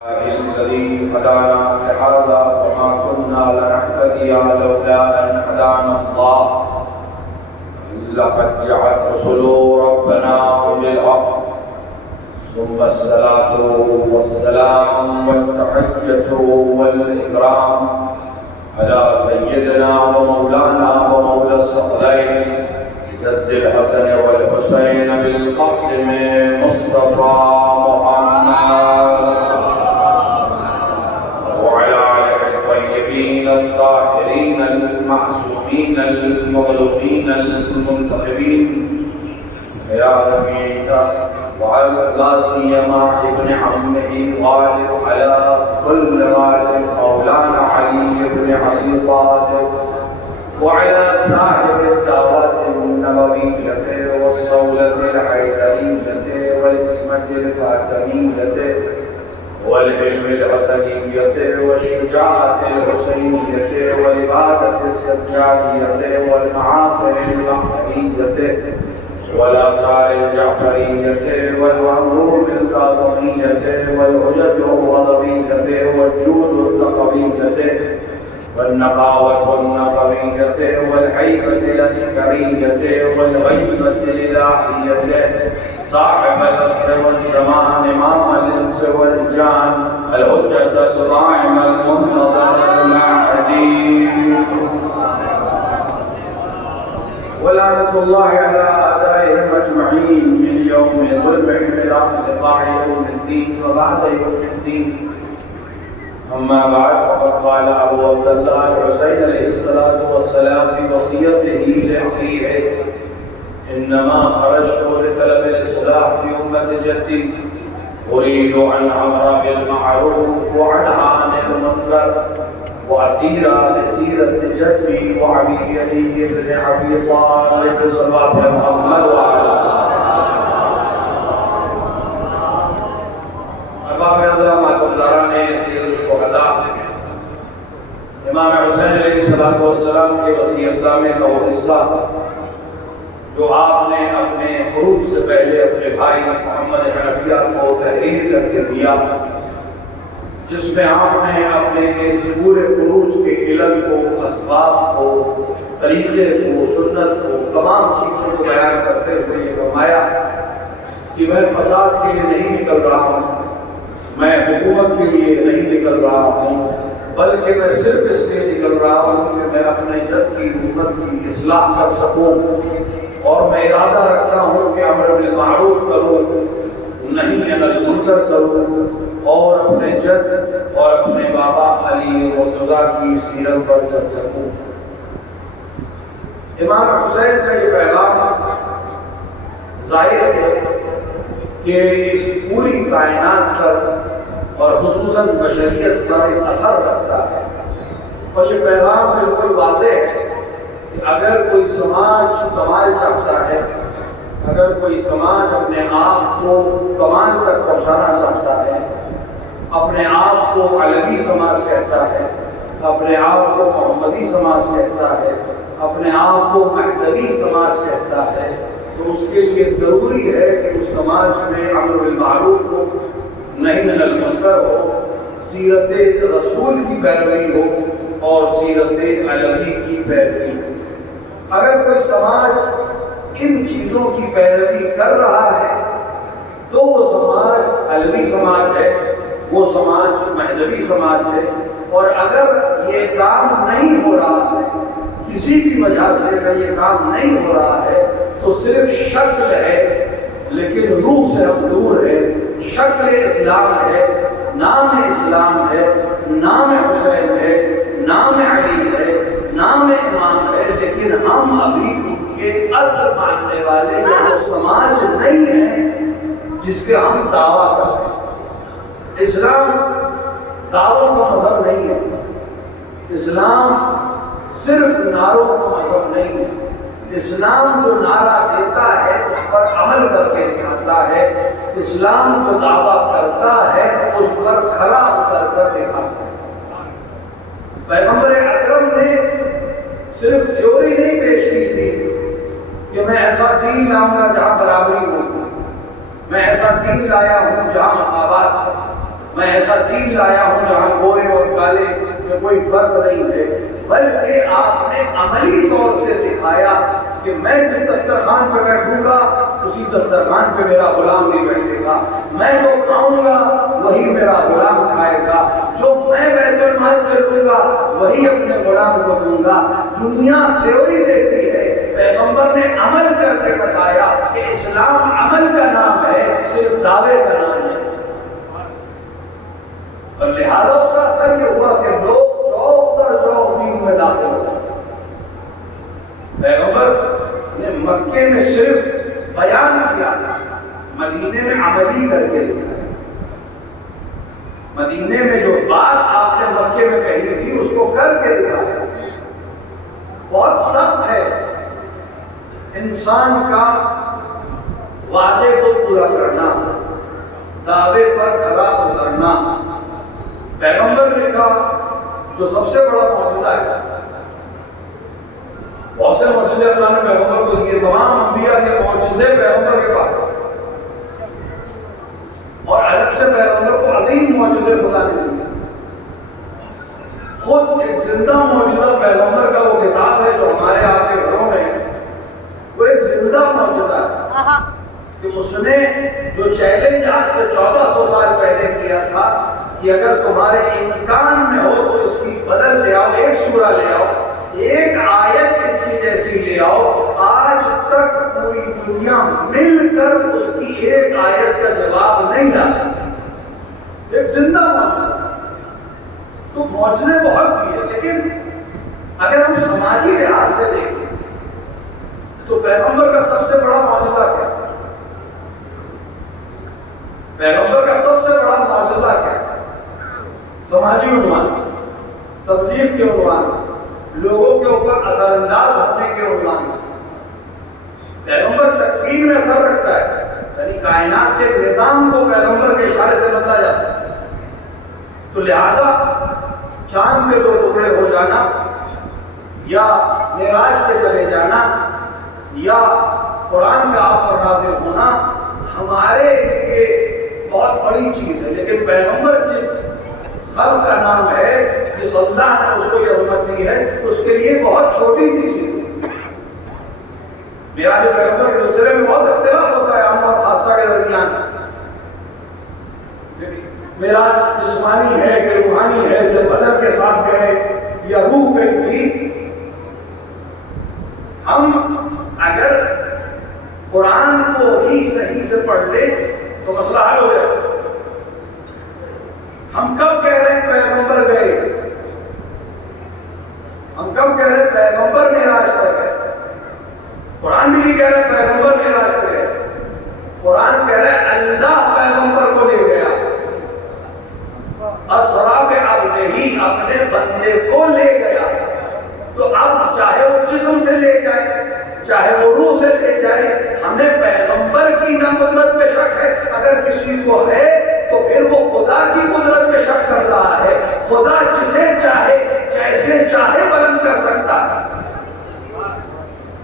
الذي هدانا لهذا وما كنا لنهتدي لولا أن هدانا الله لقد جاءت رسل ربنا بالحق ثم الصلاة والسلام والتحية والإكرام على سيدنا ومولانا ومولى الثقلين جد الحسن والحسين بالقاسم مصطفى محمد وعلى آله الطيبين الطاهرين المعصومين المظلومين المنتخبين يا ربي وعلى لا سيما ابن عمه غالب على كل غالب مولانا علي بن ابي طالب وعلى صاحب الدعوات النبوية والصولة الحيدرية والاسمة الفاطمية والعلم الحسنية والشجاعة الحسينية والعبادة السجادية والمعاصر المحمدية والآثار الجعفرية والعلوم الكاظمية والحجج الرضوية والجود التقوية والنقاوة النقوية والهيبة العسكرية والغيبة الإلهية صاحب العصر والزمان إمام الإنس والجان الحجة الدائمة المنتظرة المهدي ولعنة الله على أعدائهم أجمعين من يوم ظلمهم إلى لقاء يوم الدين وبعد يوم الدين. أما بعد فقد قال أبو عبد الله الحسين عليه الصلاة والسلام في وصيته لأخيه إنما خرجت لطلب الإصلاح في أمة جدي أريد أن أمر بالمعروف وأنهى عن المنكر وأسير لسيرة جدي وأبي علي بن أبي طالب صلوات محمد وعلى أبا معظم أقدران سيد الشهداء امام حسین علیہ السلام کے وصیت نامے کا وہ حصہ جو آپ نے اپنے خروج سے پہلے اپنے بھائی محمد حنفیہ کو تحریر کر کے دیا، جس میں آپ نے اپنے اس پورے خروج کے علم کو، اسباب کو، طریقے کو، سنت کو، تمام چیزوں کو بیان کرتے ہوئے یہ فرمایا کہ میں فساد کے لیے نہیں نکل رہا ہوں، میں حکومت کے لیے نہیں نکل رہا ہوں، بلکہ میں صرف اس لیے نکل رہا ہوں کہ میں اپنے جد کی امت کی اصلاح کر سکوں، اور میں ارادہ رکھتا ہوں کہ امر بالمعروف کروں، نہیں عن المنکر کروں، اور اپنے جد اور اپنے بابا علی مرتضیٰ کی سیرت پر چل سکوں۔ امام حسین کا یہ پیغام ظاہر ہے کہ اس پوری کائنات پر اور خصوصاً بشریت پر ایک اثر رکھتا ہے، اور یہ پیغام بالکل واضح ہے کہ اگر کوئی سماج کمال چاہتا ہے، اگر کوئی سماج اپنے آپ کو کمال تک پہنچانا چاہتا ہے، اپنے آپ کو علوی سماج کہتا ہے، اپنے آپ کو محمدی سماج کہتا ہے، اپنے آپ کو مہدوی سماج کہتا ہے، تو اس کے لیے ضروری ہے کہ اس سماج میں امر بالمعروف ہو، نہیں عن المنکر ہو، سیرت رسول کی پیروی ہو اور سیرت علوی کی پیروی ہو۔ اگر کوئی سماج ان چیزوں کی پیروی کر رہا ہے تو وہ سماج علوی سماج ہے، وہ سماج مہدوی سماج ہے، اور اگر یہ کام نہیں ہو رہا ہے، کسی بھی وجہ سے اگر یہ کام نہیں ہو رہا ہے تو صرف شکل ہے لیکن روح سے ہم دور ہے۔ شکل اسلام ہے، نام اسلام ہے، نام حسین ہے، نام علی ہے، نام امام ہے، لیکن ہم ابھی ان کے اصل ماننے والے وہ سماج نہیں ہیں جس کے ہم دعویٰ کرتے ہیں۔ اسلام دعووں کا مذہب نہیں ہے، اسلام صرف نعروں کا مذہب نہیں ہے۔ اسلام جو نعرہ دیتا ہے اس پر عمل کر کے دکھاتا ہے، اسلام جو دعویٰ کرتا ہے اس پر کھڑا اتر کر دکھاتا ہے۔ پیغمبر اکرم نے صرف تھیوری نہیں پیش کی تھی کہ میں ایسا دین لاؤں گا جہاں برابری ہو، میں ایسا دین لایا ہوں جہاں مساوات ہے، میں ایسا دین لایا ہوں جہاں گورے اور کالے میں کوئی فرق نہیں ہے، بلکہ آپ نے عملی طور سے دکھایا کہ میں جس دسترخوان پہ بیٹھوں گا اسی دسترخوان پہ میرا غلام نہیں بیٹھے گا، میں جو کھاؤں گا وہی میرا غلام کھائے گا، جو میں بیت المال سے لوں گا وہی اپنے غلام کو دوں گا۔ دنیا تھیوری دیتی ہے، پیغمبر نے عمل کر کے بتایا کہ اسلام عمل کا نام ہے، صرف دعوے کا نام ہے۔ اور لہذا اس کا اثر یہ ہوا کہ لوگ چوک در چوک دین میں داخل ہو۔ پیغمبر نے مکے میں صرف بیان کیا، مدینے میں عملی کر کے دیا۔ مدینے میں جو بات آپ نے مکے میں کہی تھی اس کو کر کے دکھایا۔ بہت سخت ہے انسان کا وعدے کو پورا کرنا، دعوے پر کھرا اترنا۔ پیغمبر نے کہا جو سب سے بڑا معجزہ ہے، بہت سے معجزے اللہ نے پیغمبر کو دیے، تمام انبیاء کے معجزے پیغمبر کے پاس ہیں، اور الگ سے پیغمبر کو عظیم معجزے خدا نے دیے۔ خود ایک زندہ معجزہ پیغمبر کا وہ کتاب ہے جو ہمارے آپ کے گھروں میں ہے، وہ ایک زندہ معجزہ ہے کہ اس نے جو چیلنج آج سے 1400 سال پہلے کیا تھا کہ اگر تمہارے امکان میں ہو تو اس کی بدل لے آؤ، ایک سورہ لے آؤ، ایک آیت اس کی جیسی لے آؤ، آج تک پوری دنیا مل کر اس کی ایک آیت کا جواب نہیں لا سکتی۔ ایک زندہ معجزہ۔ تو معجزے بہت کیے، لیکن اگر ہم سماجی لحاظ سے دیکھیں تو پیغمبر کا سب سے بڑا معجزہ کیا؟ پیغمبر کا سب سے بڑا معجزہ کیا؟ سماجی عنوان سے، تبلیغ کے عنوان سے، لوگوں کے اوپر اثر انداز ہونے کے عنوان سے۔ پیغمبر تکوین میں اثر رکھتا ہے، یعنی کائنات کے نظام کو پیغمبر کے اشارے سے بدلا جا سکتا ہے۔ تو لہذا چاند کے 2 ٹکڑے ہو جانا، یا معراج پہ چلے جانا، یا قرآن کا آپ پر نازل ہونا ہمارے لیے بہت بڑی چیز ہے، لیکن پیغمبر جس خلق کا نام ہے، جس اللہ نے اس کو یہ عظمت دی ہے، اس کے لیے بہت چھوٹی سی چیز ہے۔ معراج پیغمبر کے سلسلے میں بہت اختلاف ہوتا ہے عام اور خاصہ کے درمیان۔ معراج جسمانی ہے کہ روحانی ہے، جب بدن کے ساتھ گئے یا روح گئی تھی۔ ہم اگر قرآن کو ہی صحیح سے پڑھ لیں تو مسئلہ حل ہو جائے۔ ہم کب کہہ رہے ہیں پیغمبر گئے؟ ہم کب کہہ رہے ہیں پیغمبر معراج پر گئے؟ قرآن بھی نہیں کہہ رہے پیغمبر معراج پر گئے، قرآن کہہ رہے اللہ پیغمبر کو لے گیا، اسرا بعبدہ، اپنے بندے کو لے گیا۔ تو اب چاہے وہ جسم سے لے جائے، چاہے وہ روح سے لے جائے، ہمیں پیغمبر کی نہ قدرت پہ شک ہے۔ اگر کسی کو ہے تو پھر وہ خدا کی قدرت پہ شک کر رہا ہے۔ خدا جسے چاہے جیسے چاہے بلند کر سکتا ہے۔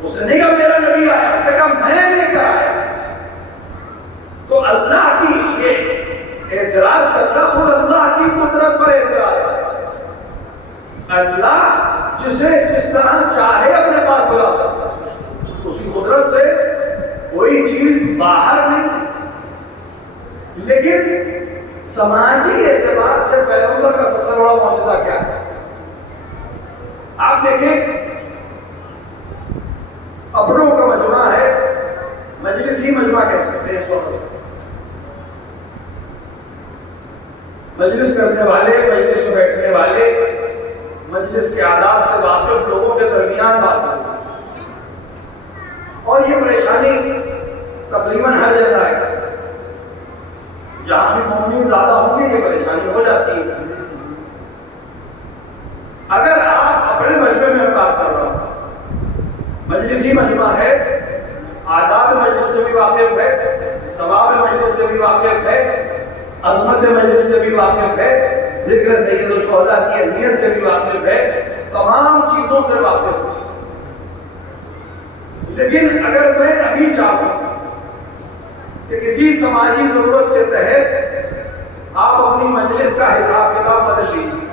اس نے کہا میرا نبی آیا، اس نے کہا میں لے کر آیا۔ تو اللہ کی یہ اعتراض کرتا خود اللہ کی قدرت پر اعتراض ہے۔ اللہ جسے جس طرح چاہے اپنے پاس بلا سکتا ہے، اسی قدرت سے کوئی چیز باہر نہیں۔ لیکن سماجی اعتبار سے پیغمبر کا سب سے بڑا معجزہ کیا ہے؟ آپ دیکھیں، اپنوں کا مجمع ہے، مجلسی مجمع کہہ سکتے ہیں اس وقت۔ مجلس کرنے والے، مجلس میں بیٹھنے والے، مجلس کے آداب سے واقف لوگوں کے درمیان بات ہوتی ہے، اور یہ پریشانی تقریباً ہر جگہ ہے۔ جہاں بھی مومنین زیادہ ہوں گے یہ پریشانی ہو جاتی ہے۔ اگر آپ اپنے مجمع میں بات کر رہا ہوں، مجلسی مجمع ہے، آداب مجلس سے بھی واقف ہے، ثواب مجلس سے بھی واقف ہے، عظمت مجلس سے بھی واقف ہے، ذکر سید الشہداء کی اہمیت سے بھی واقف ہے، تمام چیزوں سے واقف ہے۔ لیکن اگر میں ابھی چاہوں کہ کسی سماجی ضرورت کے تحت آپ اپنی مجلس کا حساب کتاب بدل لیجیے.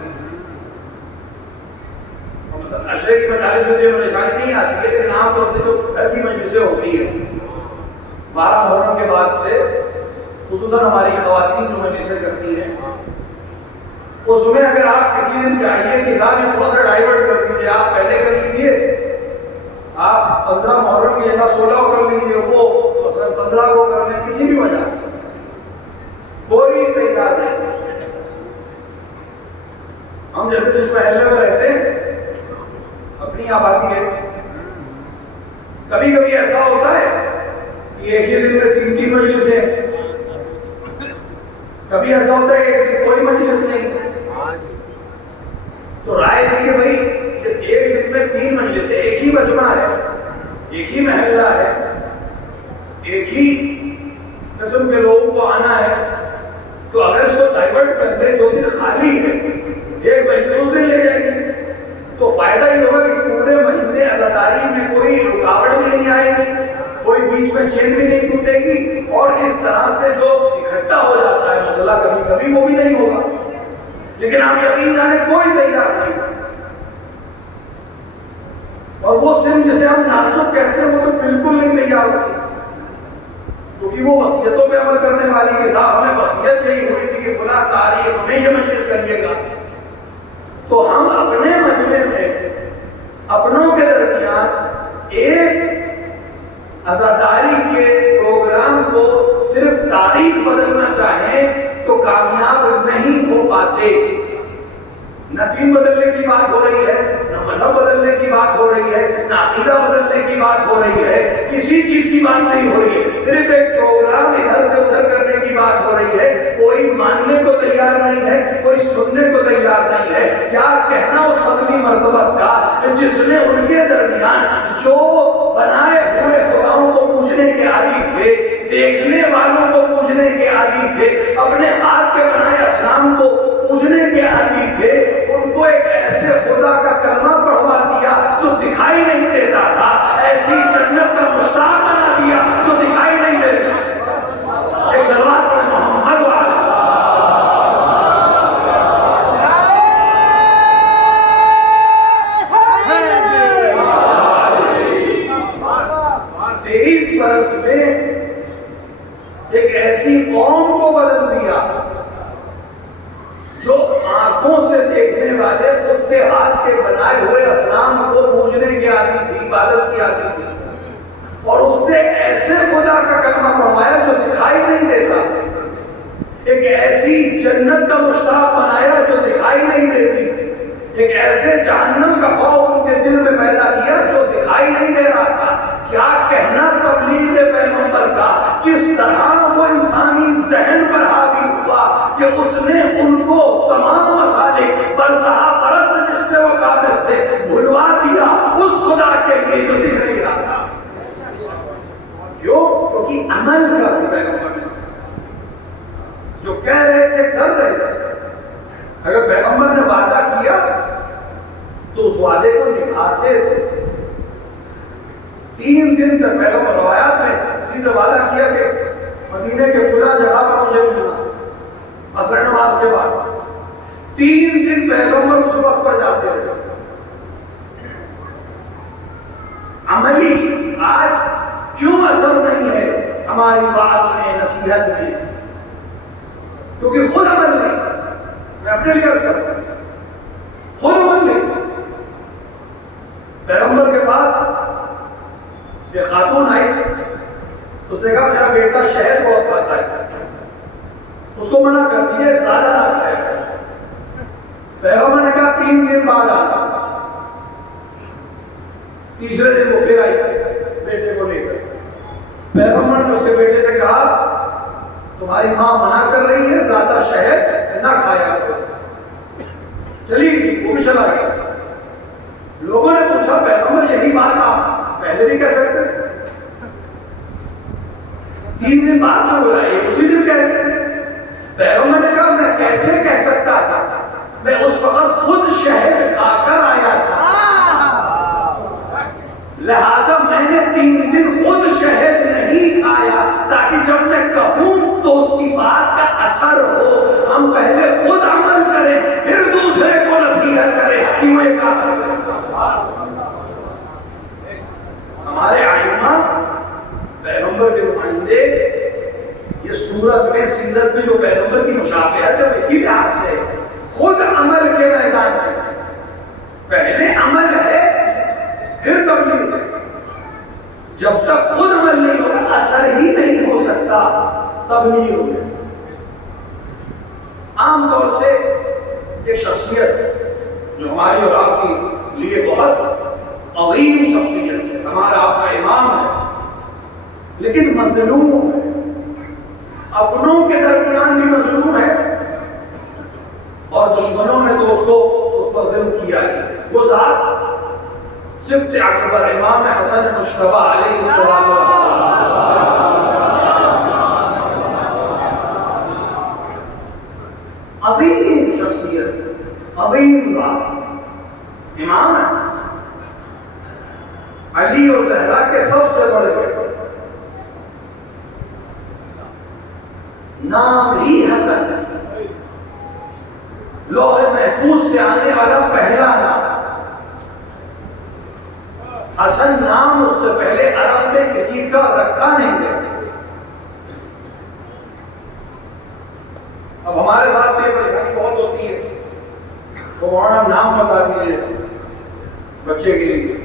عشرے کی مجالس میں پریشانی نہیں آتی ہے، لیکن عام طور سے جو گھر کی مجلسیں ہوتی ہیں 12 محرم کے بعد سے، خصوصاً ہماری خواتین جو مجلسیں کرتی ہیں، اس میں اگر آپ کسی دن چاہیے کہ صاحب یہ تھوڑا سا ڈائیورٹ کر دیجیے، آپ پہلے کر لیجیے، آپ 15 محرم کی جگہ 16 کو کر لیجیے، وہ مثلا 15 کو کر لیں، کسی بھی وجہ سے کوئی تیار نہیں. ہم جیسے جس محلے میں رہتے ہیں، اپنی آبادی ہے، کبھی کبھی ایسا ہوتا ہے کہ ایک ہی دن میں 3 مجلسیں، کبھی ایسا ہوتا ہے کہ ایک دن کوئی مجلس نہیں. تو رائے دی کہ بھائی ایک دن میں 3 مجلسیں، ایک ہی مجمع ہے، ایک ہی محلہ ہے، ایک ہی قسم کے لوگوں کو آنا ہے، تو اگر اس کو ڈائیورٹ کر دے، 2 دن خالی ہے، ایک مجلس اس دن لے جائے گی، تو فائدہ یہ ہوگا کہ اس پورے مہینے عزاداری میں کوئی رکاوٹ بھی نہیں آئے گی، کوئی بیچ میں چین بھی نہیں ٹوٹے گی، اور اس طرح سے جو اکٹھا ہو جاتا ہے مسئلہ کبھی کبھی وہ بھی نہیں ہوگا. لیکن آپ یقین جانے کوئی تیار نہیں، اور وہ سن جسے ہم نازک کہتے ہیں وہ تو بالکل نہیں تیار ہوتی، کیونکہ وہ وصیتوں پہ عمل کرنے والی کے ساتھ ہمیں وصیت یہی ہوئی تھی کہ فلاں تاریخ میں یہ مجلس کریے گا. تو ہم اپنے مجمع میں اپنوں کے درمیان ایک عزاداری کے پروگرام کو صرف تاریخ بدلنا چاہیں تو کامیاب نہیں ہو پاتے. نہ دین بدلنے کی بات ہو رہی ہے، نہ مذہب بدلنے کی بات ہو رہی ہے، نہ عقیدہ بدلنے کی بات ہو رہی ہے، کسی چیز کی بات نہیں ہو رہی ہے، صرف ایک پروگرام ادھر سے ادھر کرنے کی بات ہو رہی ہے. کوئی ماننے کو تیار نہیں ہے، کوئی سننے کو تیار نہیں ہے. کیا کہنا اس ختمی مرتبہ کا جس نے ان کے درمیان جو بنائے ہوئے خداؤں کو پوجنے کے عادی تھے، دیکھنے والوں کو پوجنے کے عادی تھے، اپنے ہاتھ کے بنائے اصنام کو پوجنے کے عادی تھے، ان کو ایک ایسے خدا کا کلمہ پڑھوا دیا جو دکھائی نہیں دیتا تھا، ایسی جنت کا مشتاق بنا دیا جو دکھائی نہیں دیتا. ایک صلوات پڑھیں محمد وعلی. برس میں ایک ایسی قوم کو بدل دیا جو آنکھوں سے دیکھنے والے خود کے ہاتھ کے بنائے ہوئے اصنام کو پوجنے کی عادی تھی، عبادت کی عادی تھی، اور اس سے ایسے خدا کا کلمہ پڑھوایا جو دکھائی نہیں دیتا. ایک ایسی جنت کا مشتاق بنایا جو دکھائی نہیں دیتی، ایک ایسے جہنم کا خوف ان کے دل میں پیدا کیا جو دکھائی نہیں دے رہا تھا. کیا کہنا تبلیغ پیغمبر کا، کس طرح وہ انسانی ذہن پر حاوی ہوا کہ اس نے ان کو تمام مسالک برسہا پرست جس پہ وہ قابض سے بھلوا دیا اس خدا کے لیے جو دکھ نہیں رہا تھا. کیوں؟ کیونکہ عمل کر پیغمبر جو کہہ رہے تھے کر رہے تھے. اگر پیغمبر نے وعدہ کیا تو اس وعدے کو نبھاتے تھے. 3 دن تک پیغمبر روایات میں کسی سے وعدہ کیا کہ مدینے کے فلاں جگہ پر مجھے ملنا، عصر نماز کے بعد 3 دن پیغمبر اس وقت پر جاتے رہے. عملی آج کیوں اثر نہیں ہے ہماری بات میں، نصیحت میں؟ کیونکہ خود عمل نہیں. میں اپنے لیے عرض کرتا ہوں، خود عمل نہیں. پیغمبر کے پاس ایک خاتون آئی، اس نے کہا میرا بیٹا شہد بہت کھاتا ہے، اس کو منع کر دیا زیادہ نہ کھایا. پیغمبر نے کہا 3 دن بعد آتا. تیسرے دن وہ پھر آئی بیٹے کو لے کر. پیغمبر نے اس کے بیٹے سے کہا تمہاری ماں منع کر رہی ہے زیادہ شہد نہ کھایا کرو. چلی گئی، وہ بھی چلا گیا. لوگوں نے پوچھا پیغمبر یہی بات آپ پہلے بھی کہہ سکتے، 3 دن بعد میں بلائیے، اسی دن کہتے. پیغمبر نے کہا میں کیسے کہہ سکتا تھا، میں اس وقت خود شہد کھا کر آیا تھا، لہذا میں نے 3 دن خود شہد نہیں کھایا تاکہ جب میں کہوں تو اس کی بات کا اثر ہو. ہم ایک شخصیت جو ہماری اور آپ کے لیے بہت عظیم شخصیت ہے، ہمارا آپ کا امام ہے، لیکن مظلوم ہے، اپنوں کے درمیان بھی مظلوم ہے اور دشمنوں نے تو اس پر ظلم کیا ہے۔ وہ ذات سبط اکبر امام حسن مجتبیٰ علیہ السلام، عظیم شخصیت، عظیم ذات، امام ہے، علی اور زہرا کے سب سے بڑے بیٹے، نام ہی حسن ہے، لوح محفوظ سے آنے والا پہلا نام حسن، نام اس سے پہلے عرب میں کسی کا رکھا نہیں گیا۔ اب ہمارے ساتھ یہ پریشانی بہت ہوتی ہے، تو مولانا نام بتا دیجیے بچے کے لیے،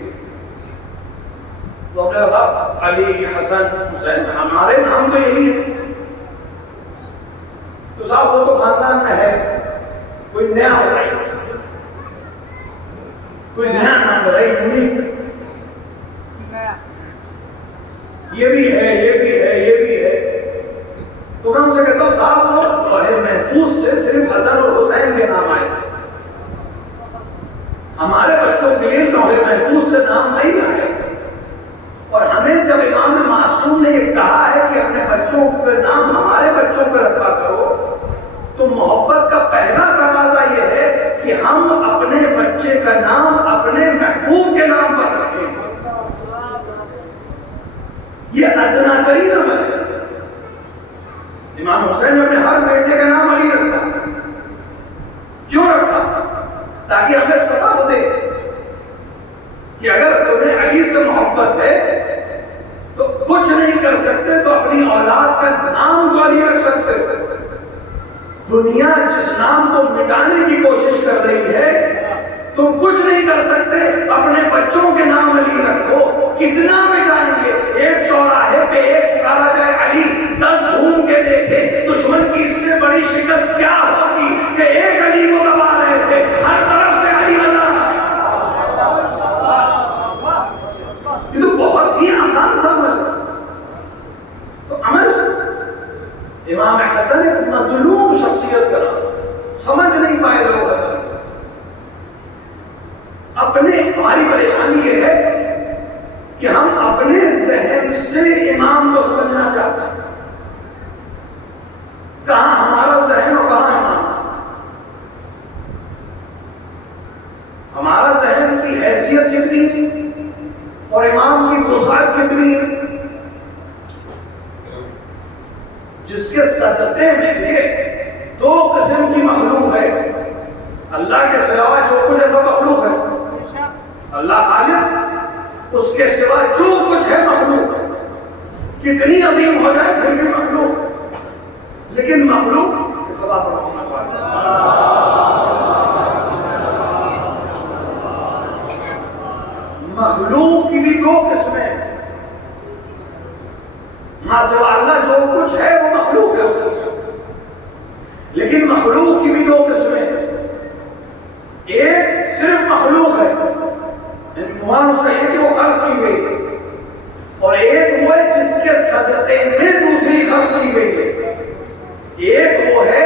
تو اپنے صاحب علی، حسن، حسین، ہمارے نام تو یہی ہے، تو صاحب وہ تو خاندان میں ہے، کوئی نیا بتائیے، کوئی نیا نام بتائیے، نہیں یہ بھی ہے، یہ بھی ہے، یہ بھی ہے، تو میں ان سے کہتا ہوں صاحب وہ لوح محفوظ سے صرف حسن اور حسین کے نام آئے، ہمارے بچوں کے لیے لوح محفوظ سے نام نہیں آئے، اور ہمیں جب امام معصوم نے یہ کہا ہے کہ اپنے بچوں کے نام ہمارے بچوں پہ رکھا کرو، تو محبت کا پہلا تقاضا یہ ہے کہ ہم اپنے بچے کا نام اپنے محبوب کے نام پر رکھیں، یہ ادنا ترین عمل ہے۔ امام حسین نے اپنے ہر بیٹے کا نام علی رکھا، کیوں رکھا؟ تاکہ ہمیں سبق دے کہ اگر تمہیں علی سے محبت ہے تو کچھ نہیں کر سکتے تو اپنی اولاد کا نام تو علی رکھ سکتے ہو۔ دنیا جس نام کو مٹانے کی کوشش کر رہی ہے، تم کچھ نہیں کر سکتے، اپنے بچوں کے نام علی رکھو۔ کتنا مٹائیں گے؟ ایک چوراہے پہ ایک پکارا جائے علی، 10 گھوم کے دیکھے دشمن کی اس سے بڑی شکست کیا ہوگی کہ ایک علی کو دبا رہے تھے، ہر طرف سے علی نظر۔ یہ تو بہت ہی آسان سا عمل ہے۔ تو عمل امام حسن ایک مظلوم شخصیت کا نام، سمجھ نہیں پائے لوگ حسن۔ ہماری پریشانی یہ ہے کہ ہم اپنے ذہن سے امام کو سمجھنا چاہتے ہیں، کہاں ہمارا ذہن اور کہاں امام۔ ہمارا ذہن کی حیثیت کتنی اور امام کی وسعت کتنی، جس کے صدقے میں دیکھیں 2 قسم کی مخلوق ہے، اللہ کے سوا جو کچھ ایسا مخلوق ہے، اللہ خالق، اس کے سوا جو کچھ ہے مخلوق، کتنی عظیم ہو جائے پھر بھی مخلوق، لیکن مخلوق مخلوق کی بھی 2 قسمیں، ماں سوا اللہ جو کچھ ہے وہ مخلوق ہے اس کو، لیکن مخلوق کی بھی 2 قسمیں، ایک صرف مخلوق ہے، عنوان اس کا یہ کہ وہ خلق کی گئی ہے، اور ایک وہ ہے جس کے صدقے میں دوسری خلق کی گئی ہے۔ ایک وہ ہے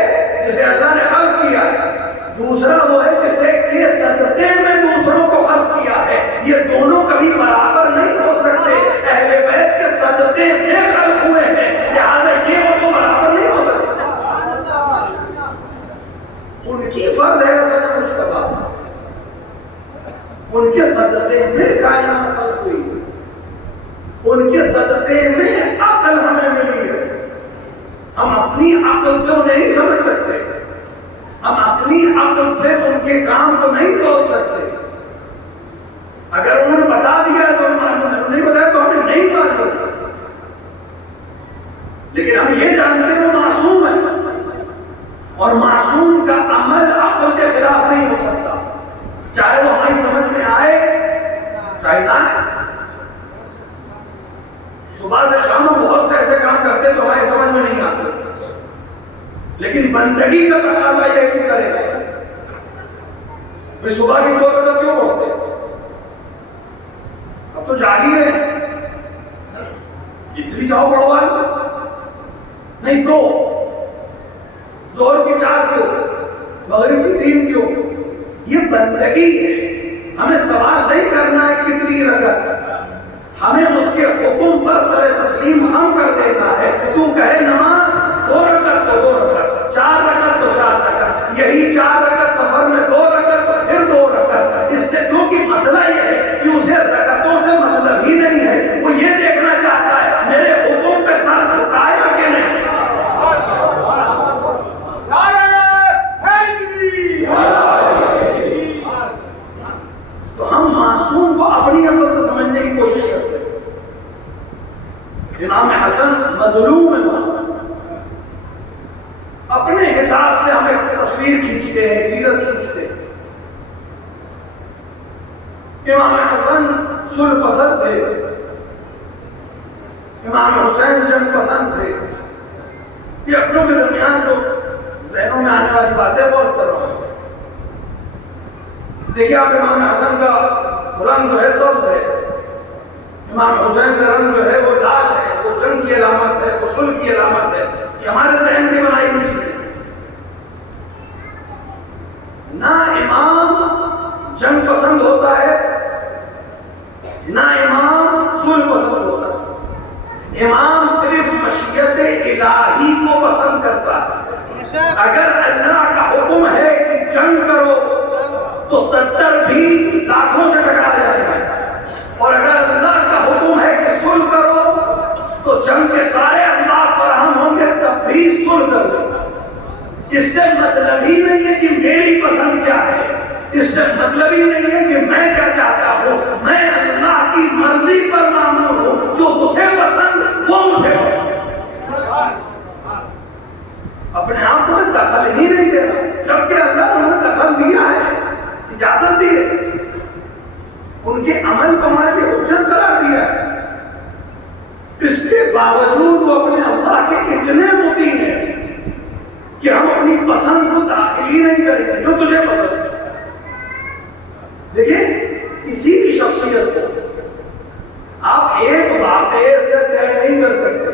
جسے اللہ نے خلق کیا ہے، دوسرا وہ ہے جسے کے صدقے میں دوسروں کو خلق کیا ہے۔ یہ دونوں کبھی برابر نہیں ہو سکتے، اہل بیت کے صدقے میں خلق ہوئے ہیں، لہٰذا یہ وہ برابر نہیں ہو سکتے۔ ان کی فرد ہے حسن مجتبیٰ، ان کے صدقے میں کائنات خلق ہوئی، ان کے صدقے میں عقل ہمیں ملی ہے۔ ہم اپنی عقل سے انہیں نہیں سمجھ سکتے، ہم اپنی عقل سے ان کے کام کو نہیں توڑ سکتے۔ اگر انہوں نے بتا دیا تو ہم معلوم ہے، نہیں بتایا تو ہمیں نہیں معلوم، لیکن ہم یہ جانتے ہیں وہ معصوم ہے، اور معصوم کا عمل عقل کے خلاف نہیں ہو سکتا، چاہے وہ ہماری سمجھ میں آئے چاہے نہ آئے۔ صبح سے شام ہم بہت سے ایسے کام کرتے جو ہماری سمجھ میں نہیں آتے، لیکن بندگی کا تقاضا یہ کہ کرے، پھر صبح کی 2 رکعت کیوں پڑھتے؟ اب تو جاگی ہے، جتنی چاہو پڑھوا نہیں، 2 ظہر کی 4 کیوں، مغرب کی 3 کیوں؟ یہ بندگی ہے، ہمیں سوال نہیں کرنا ہے کتنی رکعت، ہمیں اس کے حکم پر سر تسلیم ہم کر دینا ہے۔ تو کہے نماز 2 رکعت تو 2 رکعت، 4 رکعت تو 4 رکعت، یہی 4 رکعت سفر میں 2 رکعت تو پھر 2 رکعت۔ اس سے کیونکہ مسئلہ یہ ہے کہ اسے رکعتوں سے مطلب ہی نہیں ہے، وہ یہ دیکھنا چاہتا ہے میرے حکم پہ سر جھکایا کہ نہیں۔ تو ہم معصوم کو اپنی عقل سے سمجھنے کی کوشش کرتے ہیں۔ امام حسن مظلوم ہے، اپنے حساب سے ہمیں تصویر کھینچتے ہیں، سیرت کھینچتے ہیں۔ امام حسن صلح پسند تھے، امام حسین جنگ پسند تھے۔ یہ اپنوں کے درمیان جو ذہنوں میں آنے والی باتیں وہ اس طرح ہیں۔ دیکھیے آپ امام حسن کا رنگ جو ہے سبز ہے، امام حسین کا رنگ جو ہے وہ لال ہے، وہ جنگ کی علامت ہے، وہ صلح کی علامت ہے۔ یہ ہمارے ذہن کی بنائی ہوئی چیز ہے۔ نہ امام جنگ پسند ہوتا ہے، نہ امام صلح پسند ہوتا ہے۔ امام صرف مشیت الہی کو پسند کرتا ہے۔ اگر اللہ کا حکم ہے کہ جنگ کرو تو 70 بھی لاکھوں سے ٹکرا جائے گا، اور اگر اللہ کا حکم ہے کہ صلح کرو تو جنگ کے سارے اسباب فراہم ہوں گے تب بھی صلح کرو۔ اس سے مطلب ہی نہیں ہے کہ میری پسند کیا ہے، اس سے مطلب ہی نہیں ہے کہ میں کیا چاہتا ہوں، میں اللہ کی مرضی پر معمول ہوں، جو اسے پسند وہ مجھے پسند۔ اپنے آپ کو دخل ہی نہیں دینا، جبکہ اللہ نے دخل دیا ہے، اجازت دی ہے، ان کے عمل کو ہمارے لیے حجت قرار دیا ہے۔ اس کے باوجود وہ اپنے اللہ کے اتنے مطیع ہیں کہ ہم اپنی پسند کو داخل ہی نہیں کریں گے جو تجھے پسند ہے۔ دیکھیں کسی بھی شخصیت کو آپ ایک واقعے سے طے نہیں کر سکتے،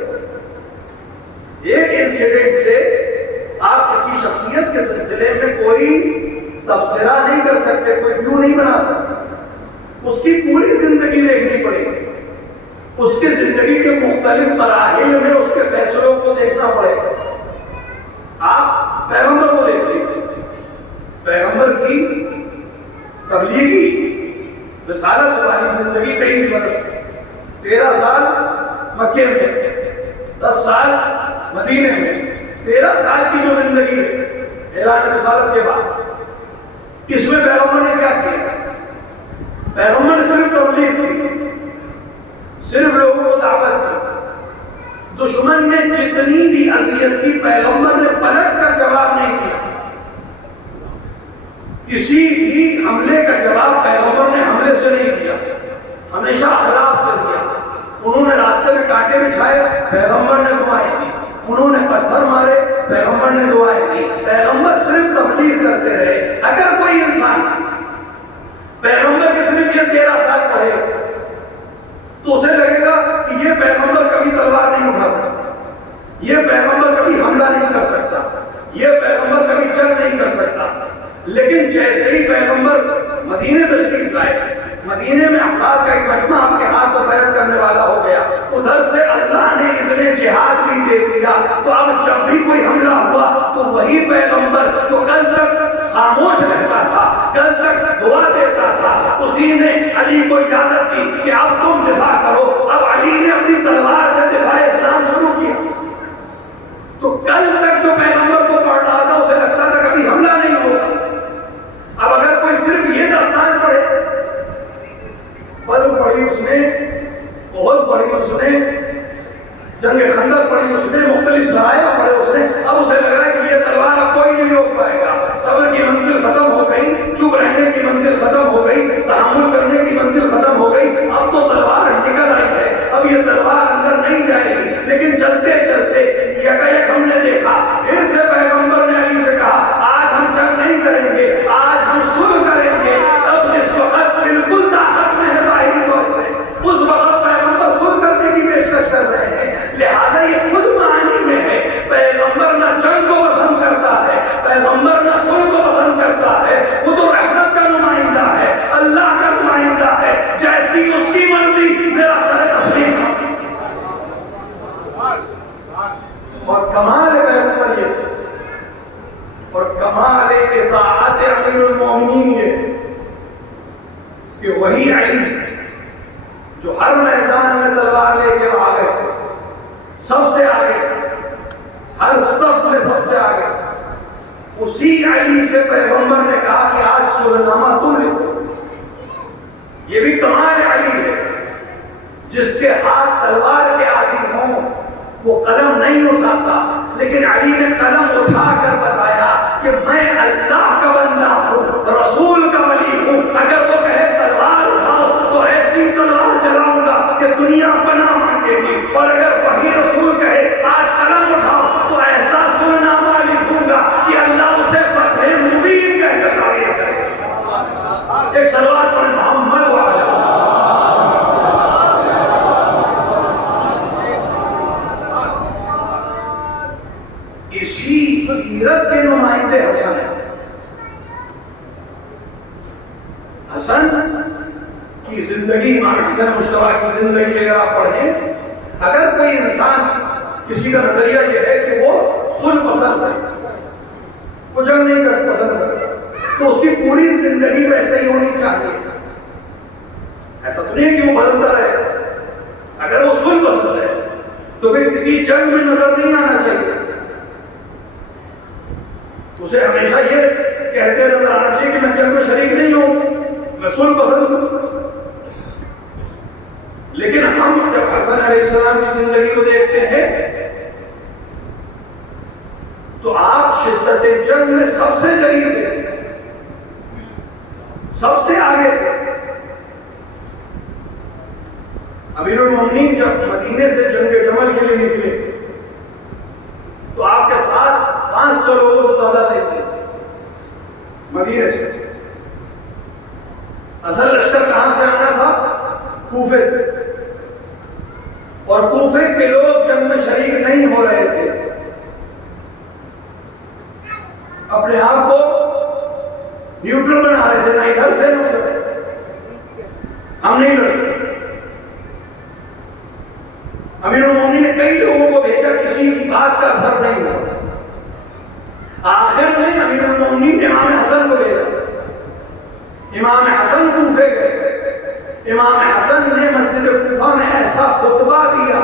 ایک انسیڈنٹ سے آپ کسی شخصیت کے سلسلے میں کوئی تبصرہ نہیں کر سکتے، کوئی ویو نہیں بنا سکتے۔ اس کی پوری زندگی دیکھنی پڑے گی، اس کی زندگی کے مختلف مراحل میں اس کے فیصلوں کو دیکھنا پڑے گا۔ آپ پیغمبر کو دیکھتے ہیں، پیغمبر کی تبلیغی رسالت والی زندگی 23 برس، 13 سال مکے میں، 10 سال مدینے میں، 13 سال کی جو زندگی ہے اعلان رسالت کے بعد، اس میں پیغمبر نے کیا کیا؟ پیغمبر نے صرف تبلیغ کی، صرف لوگوں کو دعوت دی۔ دشمن نے جتنی بھی اذیت کی پیغمبر نے پلٹ کر جواب نہیں دیا، کسی بھی حملے کا جواب پیغمبر نے حملے سے نہیں دیا، ہمیشہ اخلاق سے دیا۔ انہوں نے راستے میں کانٹے بچھائے، پیغمبر نے دعائیں دی، انہوں نے پتھر مارے، پیغمبر نے دعائیں دی۔ پیغمبر صرف تبلیغ کرتے رہے۔ اگر کوئی انسان پیغمبر کے صرف یہ 13 سال پڑھے تو اسے لگے گا کہ یہ پیغمبر کبھی تلوار نہیں اٹھا سکتا، یہ پیغمبر کبھی حملہ نہیں کر سکتا، یہ پیغمبر کبھی جنگ نہیں کر سکتا۔ لیکن جیسے ہی پیغمبر مدینے تشریف لائے، مدینے میں افراد کا ایک مجمع آپ کے ہاتھ کو بیعت کرنے والا ہو گیا، ادھر سے اللہ نے اذن جہاد بھی دے دیا۔ تو اب جب بھی کوئی حملہ ہوا تو وہی پیغمبر جو کل تک خاموش رہتا تھا، کل تک دعا دیتا تھا، اسی نے علی کو اجازت دی کہ اب تم دفاع کرو۔ اب علی نے اپنی تلوار سے دفاع اسلام شروع کیا۔ تو کل تک جو پیغمبر کو پڑھ رہا تھا اسے لگتا تھا کبھی حملہ نہیں ہوگا۔ اب اگر کوئی صرف یہ 10 سال پڑھے، بدر پڑھی اس نے، احد پڑھی اس نے، جنگ خندق پڑھی اس نے، مختلف ذرائع پڑھے اس نے، اب اسے لگ رہا ہے کہ یہ تلوار اب کوئی نہیں روک پائے گا۔ صبر کی منزل ختم ہو گئی، چپ رہنے کی منزل ختم ہو گئی، تحمل کرنے کی منزل ختم ہو گئی، اب تو تلوار نکل آئی ہے، اب یہ تلوار اندر نہیں جائے گی۔ لیکن چلتے چلتے یکایک ہم نے دیکھا، پھر سے پیغمبر نے علی سے کہا آج ہم جنگ نہیں کریں گے، آج ہم صلح کریں گے۔ سے پیغمبر نے کہا کہ آج سلحنامہ تم لکھو. یہ بھی کمال علی ہے. جس کے ہاتھ تلوار کے عادی ہوں وہ قلم نہیں اٹھاتا، لیکن علی نے قلم اٹھا کر بتایا کہ میں اللہ کا بندہ ہوں، رسول کا ولی ہوں. اگر وہ کہے تلوار اٹھاؤ تو ایسی تلوار چلاؤں گا کہ دنیا پناہ مانگے گی، اور اگر وہی رسول کہے آج قلم اٹھاؤ تو ایسا سلحنامہ لکھوں گا کہ اللہ اسے فتح مبین کہہ کر تعبیر کرے. ایک صلوات پڑھیں محمد وعلی. اسی سیرت کے نمائندے حسن ہیں. حسن کی زندگی، امام حسن مشتبہ کی زندگی اگر آپ پڑھیں، اگر کوئی انسان کسی کا نظریہ یہ ہے کہ وہ صلح پسند ہے، وہ جنگ نہیں کر پسند ہے، تو اس کی پوری زندگی ویسے ہی ہونی چاہیے. ایسا تو نہیں کہ وہ بدلتا رہے. اگر وہ صلح پسند ہے تو پھر کسی جنگ میں نظر نہیں آنا چاہیے. اسے ہمیشہ یہ کہتے نظر آنا چاہیے کہ میں جنگ میں شریک نہیں ہوں، میں صلح پسند ہوں. لیکن ہم جب حسن علیہ السلام کی زندگی کو دیکھتے ہیں تو آپ شدت جنگ میں سب سے جری تھے، سب سے آگے تھے. امیر المومنین جب مدینے سے جنگ جمل کے لیے نکلے تو آپ کے ساتھ 500 لوگوں سے زیادہ نہیں تھے مدینے سے. اصل لشکر کہاں سے آنا تھا؟ کوفے سے. اور کوفے کے لوگ جنگ میں شریک نہیں ہو رہے تھے، اپنے آپ کو نیوٹرل بنا رہے تھے، نہ ادھر سے نہ ادھر سے، ہم نہیں لڑیں. امیر المومنین نے کئی لوگوں کو بھیجا، کسی کی بات کا اثر نہیں ہوا. آخر میں امیر المومنین نے امام حسن کو بھیجا. امام حسن کوفے گئے. امام حسن نے مسجد کوفہ میں ایسا خطبہ دیا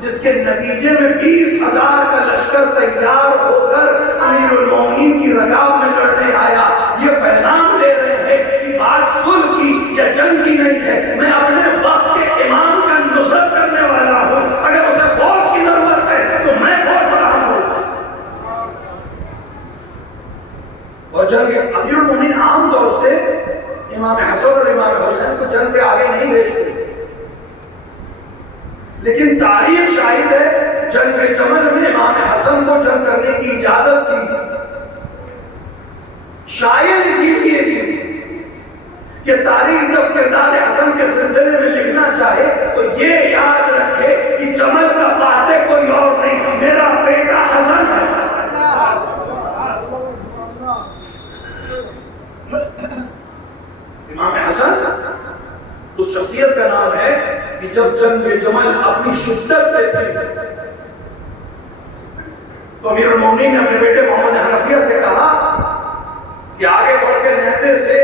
جس کے نتیجے میں 20,000 کا لشکر تیار ہو کر امیر المومنین کی رکاب میں لڑنے آیا. یہ پیغام دے رہے ہیں کہ بات صلح کی یا جنگ کی نہیں ہے، میں اپنے وقت کے امام کا نصرت کرنے والا ہوں. اگر اسے فوج کی ضرورت ہے تو میں فوج فراہم ہوں. اور جنگ امیر المومنین عام طور سے امام حسن اور امام حسین کو جنگ پہ آگے نہیں بھیجتے، لیکن تاریخ شاہد ہے جنگ جمل میں امام حسن کو جنگ کرنے کی اجازت دی. شاید اسی لیے دی کہ تاریخ جب کردار حسن کے سلسلے میں لکھنا چاہے تو یہ یاد رکھے کہ جمل کا فاتح کوئی اور نہیں، میرا بیٹا حسن ہے. امام حسن اس شخصیت کا نام ہے کہ جب جنگ جمل اپنی شدت پہ تھی تو امیر المومنین نے اپنے بیٹے محمد حنفیہ سے کہا کہ آگے بڑھ کے نیزے سے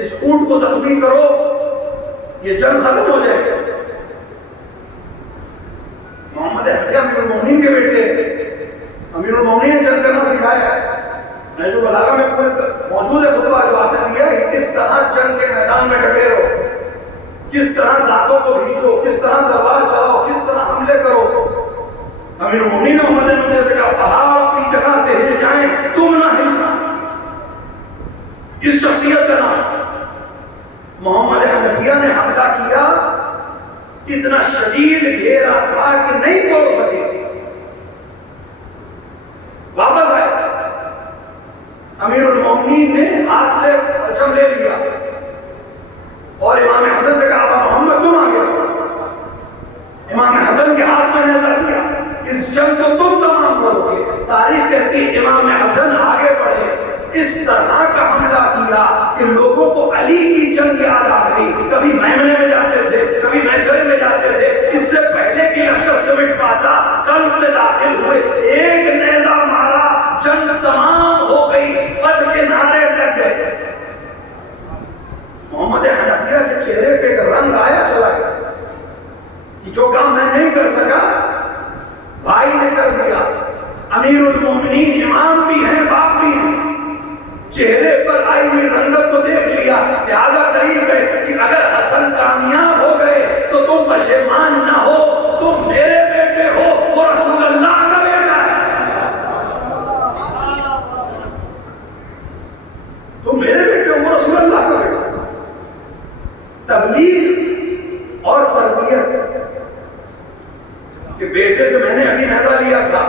اس اونٹ کو زخمی کرو، یہ جنگ ختم ہو جائے. محمد حنفیہ امیر المومنین کے بیٹے، امیر المومنین نے جنگ کرنا سکھایا ہے. میں جو بلاغہ میں موجود ہے خطبہ جو آپ نے دیا ہے، کس طرح جنگ کے میدان میں ڈٹے رہو، کس طرح دانتوں کو بھینچو، کس طرح تلوار چلاؤ، کس طرح حملے کرو. امیر المومنین نے محمد حنفیہ سے کہا پہاڑ اپنی جگہ سے ہل جائیں تم نہ ہلنا. اس شخصیت کا نام محمد حنفیہ نے حملہ کیا، اتنا شدید گھیرا تھا کہ نہیں توڑ سکے. واپس آئے. امیر المومنین نے ہاتھ سے پرچم لے لیا اور امام حسن سے کہا محمد تم آگے بڑھو. امام حسن کے ہاتھ میں نیزہ دیا، اس جنگ کو تم تمام کرو گے. تاریخ کہتی ہے امام حسن آگے بڑھے، اس طرح کا حملہ کیا کہ لوگوں کو علی کی جنگ یاد آ گئی. کبھی میمنے میں جاتے تھے، کبھی میسرے میں جاتے تھے. اس سے پہلے کی لشکر سمٹ پاتا، قلب میں داخل ہوئے، ایک نیزہ مارا، جنگ تمام ہو گئی، فتح کے نعرے لگ گئے. محمد حنفیہ کے چہرے پہ ایک رنگ آیا چلا گیا کہ جو کام میں نہیں کر سکا بھائی نے کر دیا. امیر المومنین امام بھی ہیں، باپ بھی ہیں. چہرے پر آئی ہوئی رنگت کو دیکھ لیا، لہذا قریب ہے کہ اگر حسن کامیاب ہو گئے تو تم پشیمان نہ ہو، تم میرے بیٹے ہو، وہ رسول اللہ کا بیٹا ہے، تم میرے بیٹے ہو، وہ رسول اللہ کا بیٹا ہے۔ تبلیغ اور تربیت کہ بیٹے سے میں نے ابھی نظر لیا تھا،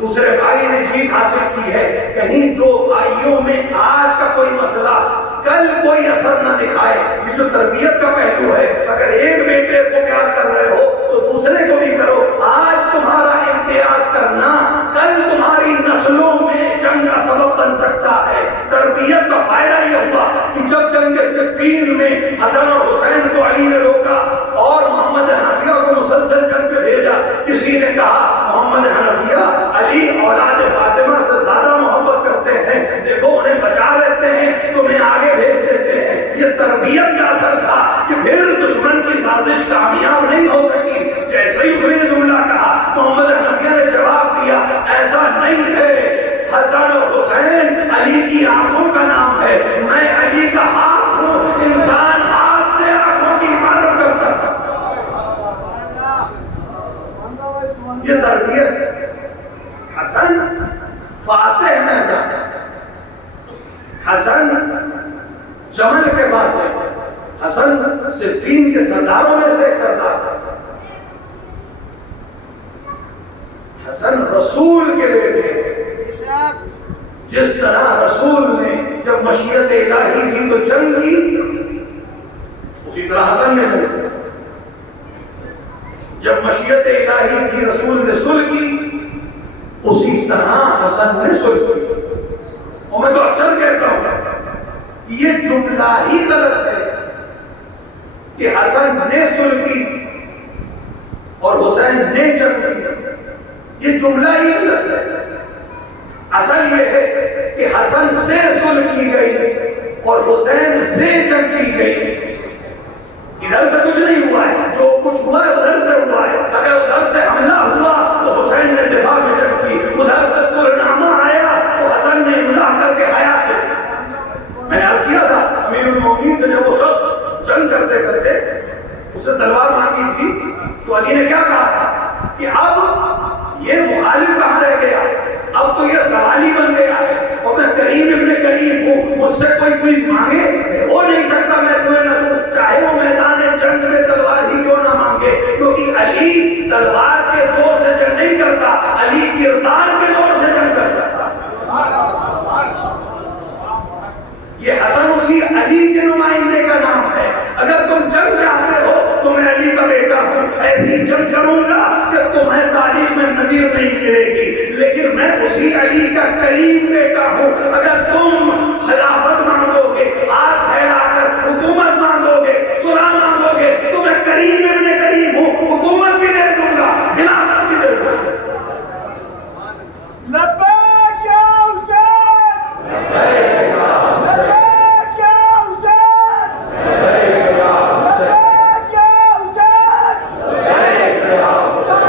دوسرے بھائی نے جیت حاصل کی ہے، کہیں دو بھائیوں میں آج کا کوئی مسئلہ کل کوئی اثر نہ دکھائے۔ یہ جو تربیت کا پہلو ہے، اگر ایک بیٹے کو پیار کر رہے ہو تو دوسرے کو بھی کرو۔ آج تمہارا امتیاز کرنا کل تمہاری نسلوں میں جنگ کا سبب بن سکتا ہے۔ تربیت کا فائدہ یہ ہوا کہ جب جنگ صفین میں حسن اور حسین کو علی نے روکا اور محمد حنفیہ کو مسلسل جنگ پہ بھیجا، کسی نے کہا محمد حنفیہ علی اولاد فاطمہ سے زیادہ محبت کرتے ہیں، دیکھو انہیں بچا لیتے ہیں، تمہیں آگے بھیج دیتے ہیں۔ یہ تربیت کا اثر تھا کہ پھر دشمن کی سازش کامیاب نہیں ہو سکی۔ جیسے ہی اس نے جملہ کہا، محمد حنفیہ نے جواب دیا، ایسا نہیں ہے، حسن اور حسین علی کی آنکھوں کا نام ہے، میں علی کا ہاتھ ہوں، انسان ہاتھ سے آنکھوں کی حفاظت کرتا ہے۔ یہ تربیت۔ حسن فاتح میدان، حسن جمل کے بعد ہے، حسن صفین کے سرداروں میں سے ایک سردار ہے، حسن رسول کے بیٹے۔ جس طرح رسول نے جب مشیت الہی تھی تو جنگ کی، اسی طرح حسن نے جنگ، جب مشیت الہی تھی رسول نے صلح کی، اسی طرح حسن نے صلح کی۔ اور میں تو اکثر کہتا ہوں یہ جملہ ہی غلط ہے کہ حسن نے صلح کی اور حسین نے جنگ کی، یہ جملہ ہی غلط ہے۔ اصل یہ ہے کہ حسن سے صلح کی گئی اور حسین سے جنگ کی گئی۔ ادھر سے کچھ نہیں ہوا ہے، جو کچھ ہوا ہے ادھر سے ہوا ہے۔ اگر ادھر سے حملہ ہوا تو حسین نے دفاع میں جنگ کی، ادھر سے صلح نامہ آیا تو حسن نے امضا کر کے حیات دی۔ میں نے عرض کیا تھا امیر المومنین سے جب وہ شخص جنگ کرتے کرتے اس سے تلوار مانگی تھی تو علی نے کیا کہا تھا کہ اب یہ مخالف کہاں رہ گیا، اب تو یہ سوالی بن گیا ہے اور میں کریم ابن کریم ہوں، مجھ سے کوئی چیز مانگے ہو نہیں سکتا میں تمہیں نہ دوں، چاہے وہ میدان جنگ میں تلوار ہی کیوں نہ مانگے، کیونکہ علی تلوار کے زور سے جنگ نہیں کرتا، علی کردار کے زور سے جنگ کرتا۔ یہ حسن اسی علی کے نمائندے کا نام ہے۔ اگر تم جنگ چاہتے ہو تو میں علی کا بیٹا ہوں، ایسی جنگ کروں گا کہ تمہیں تاریخ میں نظیر نہیں ملے گی، لیکن میں اسی علی کا کریم بیٹا ہوں۔ اگر تم خلافت مانگو گے، ہاتھ پھیلا کر حکومت مانگو گے، صلح مانگو گے، تو میں کریم ابن کریم ہوں، حکومت بھی دے دوں گا، خلافت بھی دے دوں گا۔ لبیک یا حسین، لبیک یا حسین، لبیک یا حسین، لبیک یا حسین، لبیک یا حسین، لبیک یا حسین۔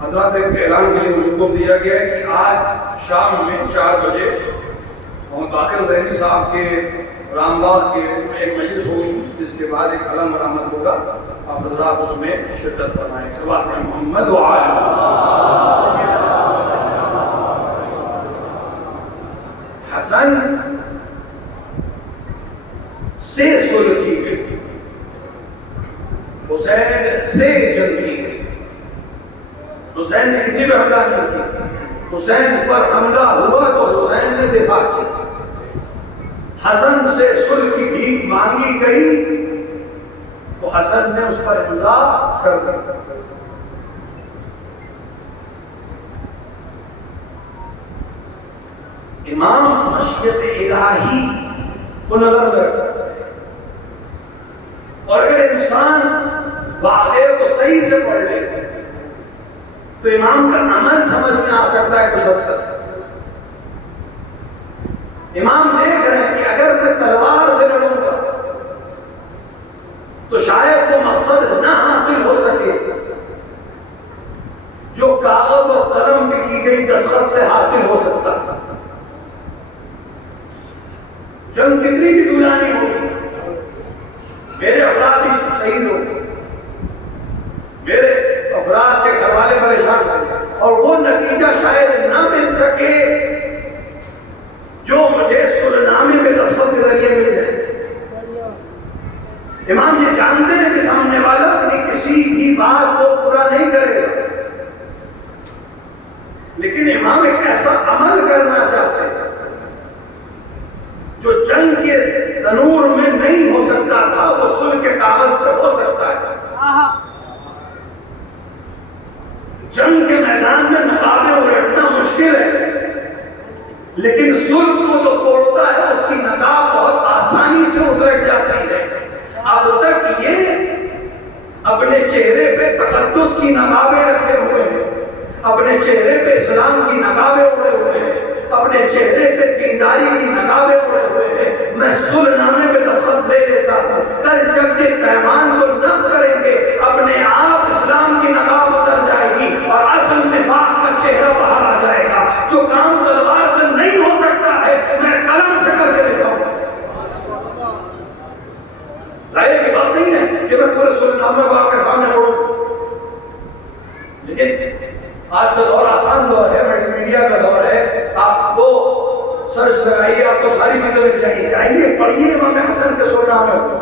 حضرات ایک اعلان کے لیے مجھے حکم دیا گیا ہے کہ آج شام میں 4 بجے محمد باقر ذہنی صاحب کے رام باغ کے ایک مجلس ہوگی، جس کے بعد ایک علم مرامت ہوگا، آپ حضرات اس میں شرکت فرمائیں۔ صلوات علی محمد و آل حسن سے صلح کی گئی، حسین سے جنگ کی گئی۔ حسین نے کسی پہ حملہ نہیں کیا، حسین پر حملہ ہوا تو حسین نے دفاع کیا۔ حسن سے صلح کی بھیک مانگی گئی تو حسن نے اس پر امضا کر دی۔ امام مشیت الہی کو نظر میں رکھتا، اور اگر انسان واقعے کو صحیح سے پڑھ لے تو امام کا عمل سمجھ میں آ سکتا ہے کچھ حد تک۔ امام دیکھ رہے ہیں کہ اگر میں تلوار سے لڑوں گا تو شاید وہ مقصد نہ حاصل ہو سکے، جنگ کے میدان میں نقابیں الٹنا مشکل ہے، لیکن صلح کو تو توڑتا ہے اس کی نقاب بہت آسانی سے الٹ جاتی ہے۔ اب تک یہ اپنے چہرے پہ تقدس کی نقابیں رکھے ہوئے ہیں، اپنے چہرے پہ اسلام کی نقابیں اڑے ہوئے ہیں، اپنے چہرے پہ دینداری کی نقابیں اڑے ہوئے ہیں۔ میں صلح نامے پہ دستخط دے دیتا ہوں، کل جب یہ پیمان کو نقض کریں گے اپنے آپ اسلام کی نقاب اتر جائے گی اور اصل نفاق کا چہرہ باہر آ جائے گا۔ جو کام تلوار سے نہیں ہو سکتا ہے میں قلم سے کر کے دیتا ہوں۔ ظاہر کی بات نہیں ہے کہ میں پورے صلح نامے کو آپ کے سامنے پڑھوں، لیکن آج کا دور آسان دور ہے، ملٹی میڈیا کا دور ہے، آپ کو سرچ لگائیے، آپ کو ساری چیزیں مل جائیں گی، جائیے پڑھیے امام حسن کے صلح نامے کو۔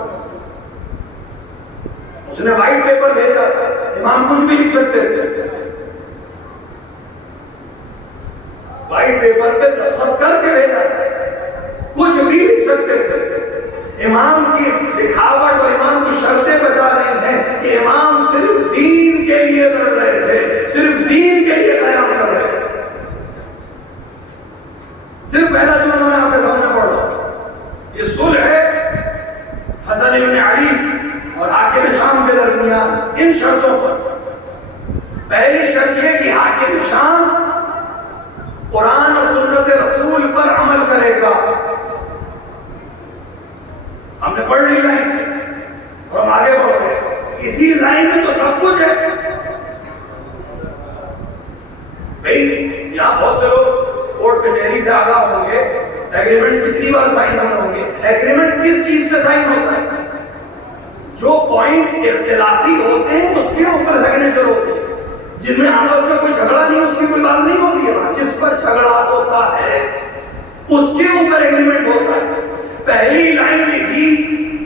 اس نے وائٹ پیپر بھیجا تھا، امام کچھ بھی لکھ سکتے تھے، وائٹ پیپر پہ دستخط کر کے بھیجا تھا، کچھ بھی لکھ سکتے تھے۔ امام کی لکھاوٹ اور امام کی شرطیں بتا رہی ہیں کہ امام صرف دین کے لیے لڑ رہے تھے، صرف دین کے لیے قیام کر رہے تھے۔ صرف پہلا جملہ میں آپ کے سامنے پڑھ رہا ہوں، یہ صلح ہے حسن بن علی اور حاکم شام کے درمیان ان شرطوں پر۔ پہلی شرط یہ کہ حاکم شام قرآن اور سنت رسول پر عمل کرے گا۔ ہم نے پڑھ لی لائن اور ہم آگے بڑھ رہے، اسی لائن میں تو سب کچھ ہے بھائی۔ یہاں بہت سے لوگ کورٹ کچہری سے آگاہ ہوں گے، ایگریمنٹ کتنی بار سائن ہونے ہوں گے۔ ایگریمنٹ کس چیز پہ سائن ہوتا ہے؟ جو پوائنٹ اختلافی ہوتے ہیں اس کے اوپر سگنیچر ہوتے ہیں، جن میں آپس میں کوئی جھگڑا نہیں، اس کی کوئی بات نہیں ہوتی ہے، جس پر جھگڑا ہوتا ہے اس کے اوپر ایگریمنٹ ہوتا ہے۔ پہلی لائن لکھی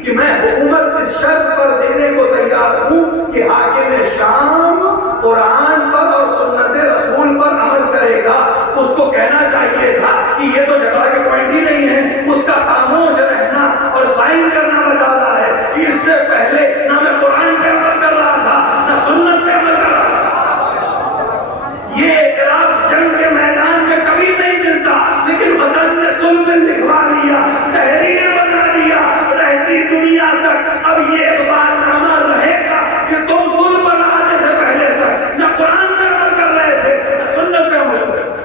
کہ میں حکومت اس شرط پر دینے کو تیار ہوں کہ حاکم شام قرآن پر اور سنت رسول پر عمل کرے گا۔ اس کو کہنا چاہیے تھا کہ یہ تو جھگڑا کے پوائنٹ ہی نہیں ہے، اس کا خاموش رہنا اور سائن کرنا بتا رہا ہے۔ اس سے پہلے نہ میں قرآن پہ عمل کر رہا تھا نہ سنت پہ عمل کر رہا تھا۔ یہ اعتراف جنگ کے میدان میں کبھی نہیں ملتا، لیکن حسن نے صلح میں لکھوا لیا، تحریر بنا دیا، رہتی دنیا تک اب یہ اخبار نامہ رہے گا کہ تم صلح پر آنے سے پہلے تک نہ قرآن پہ عمل کر رہے تھے نہ سنت پہ عمل کر رہے تھے۔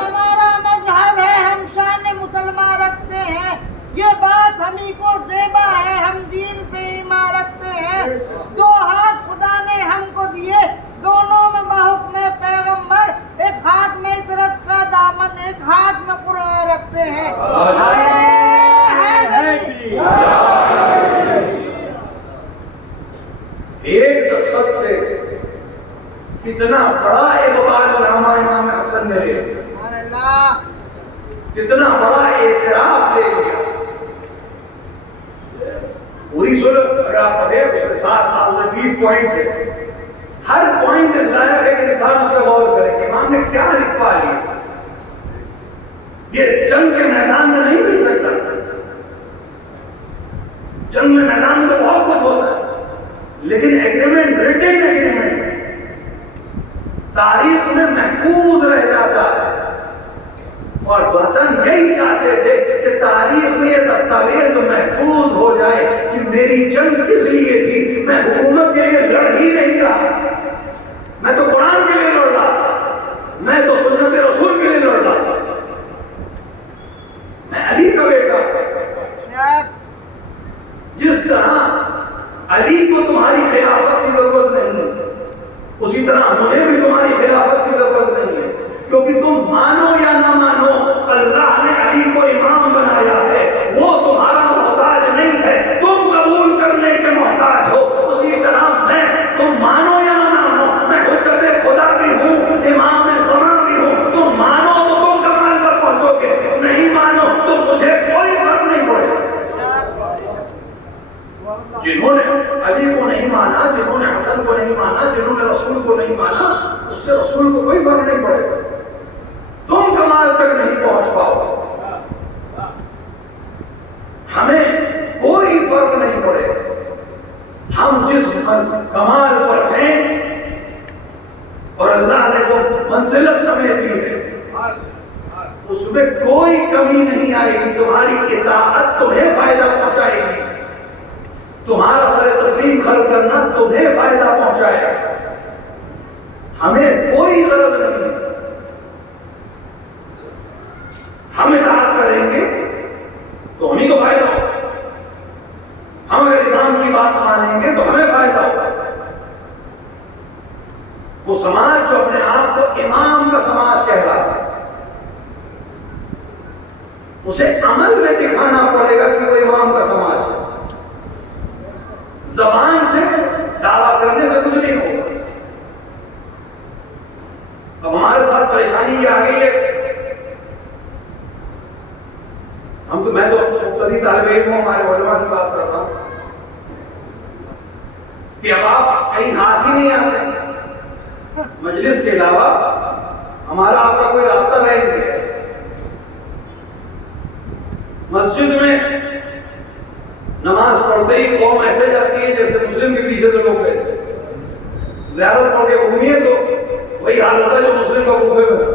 ہمارا مذہب ہے، ہم شان مسلمان رکھتے ہیں، یہ بات ہمیں کو زیبا ہے، ہم دین پہ ایمان رکھتے ہیں۔ دو ہاتھ خدا نے ہم کو دیے، دونوں میں بحکم پیغمبر، ایک ہاتھ میں عطرت کا دامن، ایک ہاتھ میں قرآن رکھتے ہیں۔ ایک دستخط سے کتنا بڑا اقبال نامہ امام حسن نے لے لیا، کتنا بڑا اعتراف لے لیا۔ پوری صلح اگر آپ پڑھیں اس کے ساتھ 20 پوائنٹ ہے، ہر پوائنٹ اس لائق ہے کہ انسان اس پہ غور کرے کہ امام نے کیا لکھوا لیا۔ یہ جنگ کے میدان میں نہیں مل سکتا، جنگ میں میدان میں تو بہت کچھ ہوتا ہے، لیکن ایگریمنٹ، ریٹن ایگریمنٹ تاریخ میں محفوظ رہ جاتا ہے۔ اور حسن یہی چاہتے تھے کہ تاریخ میں یہ دستاویز محفوظ ہو جائے کہ میری جنگ کس لیے تھی، میں حکومت کے لیے لڑ ہی نہیں رہا، میں تو قرآن کے لیے لڑ رہا تھا، میں تو سنت رسول کے لیے لڑ رہا تھا، میں علی کا بیٹا۔ جس طرح علی کو تمہاری خلافت کی ضرورت نہیں ہے، اسی طرح مجھے بھی تمہاری خلافت کی ضرورت نہیں ہے، کیونکہ تم مانو یا نہ مانو اللہ نے علی کو امام بنایا ہے، وہ تمہارا محتاج نہیں ہے، تم قبول کرنے کے محتاج ہو۔ اسی طرح میں، تم مانو یا نہ مانو، میں حجت خدا بھی ہوں، امام زمان بھی ہوں، تم مانو تو تم کمال پر پہنچو گے، نہیں مانو تو مجھے کوئی فرق نہیں پڑے گا۔ جنہوں نے علی کو نہیں مانا، جنہوں نے حسن کو نہیں مانا، جنہوں نے رسول کو نہیں مانا، اس سے رسول کو کوئی فرق نہیں پڑے گا، تم کمال تک نہیں پہنچ پاؤ، ہمیں کوئی فرق نہیں پڑے گا۔ ہم جس کمال پر ہیں اور اللہ نے جو منزلت ہمیں دی ہے اس میں کوئی کمی نہیں آئے گی. تمہاری اطاعت تمہیں فائدہ پہنچائے گی, تمہارا سر تسلیم کھڑ کرنا تمہیں فائدہ پہنچائے گا. ہمیں کوئی غرض نہیں, ہم اطاعت کریں گے تو ہمیں کو فائدہ ہوگا, ہم اگر امام کی بات مانیں گے تو ہمیں فائدہ ہوگا. وہ سماج جو اپنے آپ کو امام کا سماج کہہ رہا ہے, اسے عمل میں دکھانا پڑے گا کہ وہ امام کا سماج ہے. زبان سے دعویٰ کرنے سے کچھ نہیں ہوگا. اب ہمارے ساتھ پریشانی یہ آ گئی ہے, میں تو مبتدی طالب علم ہوں, ہمارے علماء کی بات کر رہا ہوں کہ اب آپ کہیں ہاتھ ہی نہیں آتے, مجلس کے علاوہ ہمارا آپ کا کوئی رابطہ رہ نہیں گیا. مسجد میں نماز پڑھتے ہی قوم ایسے جاتی ہے جیسے مسلم کے پیچھے سے لوگ گئے. زیارت پڑھ کے گھومیے تو وہی حال ہوتا ہے جو مسلم کا کوفے میں.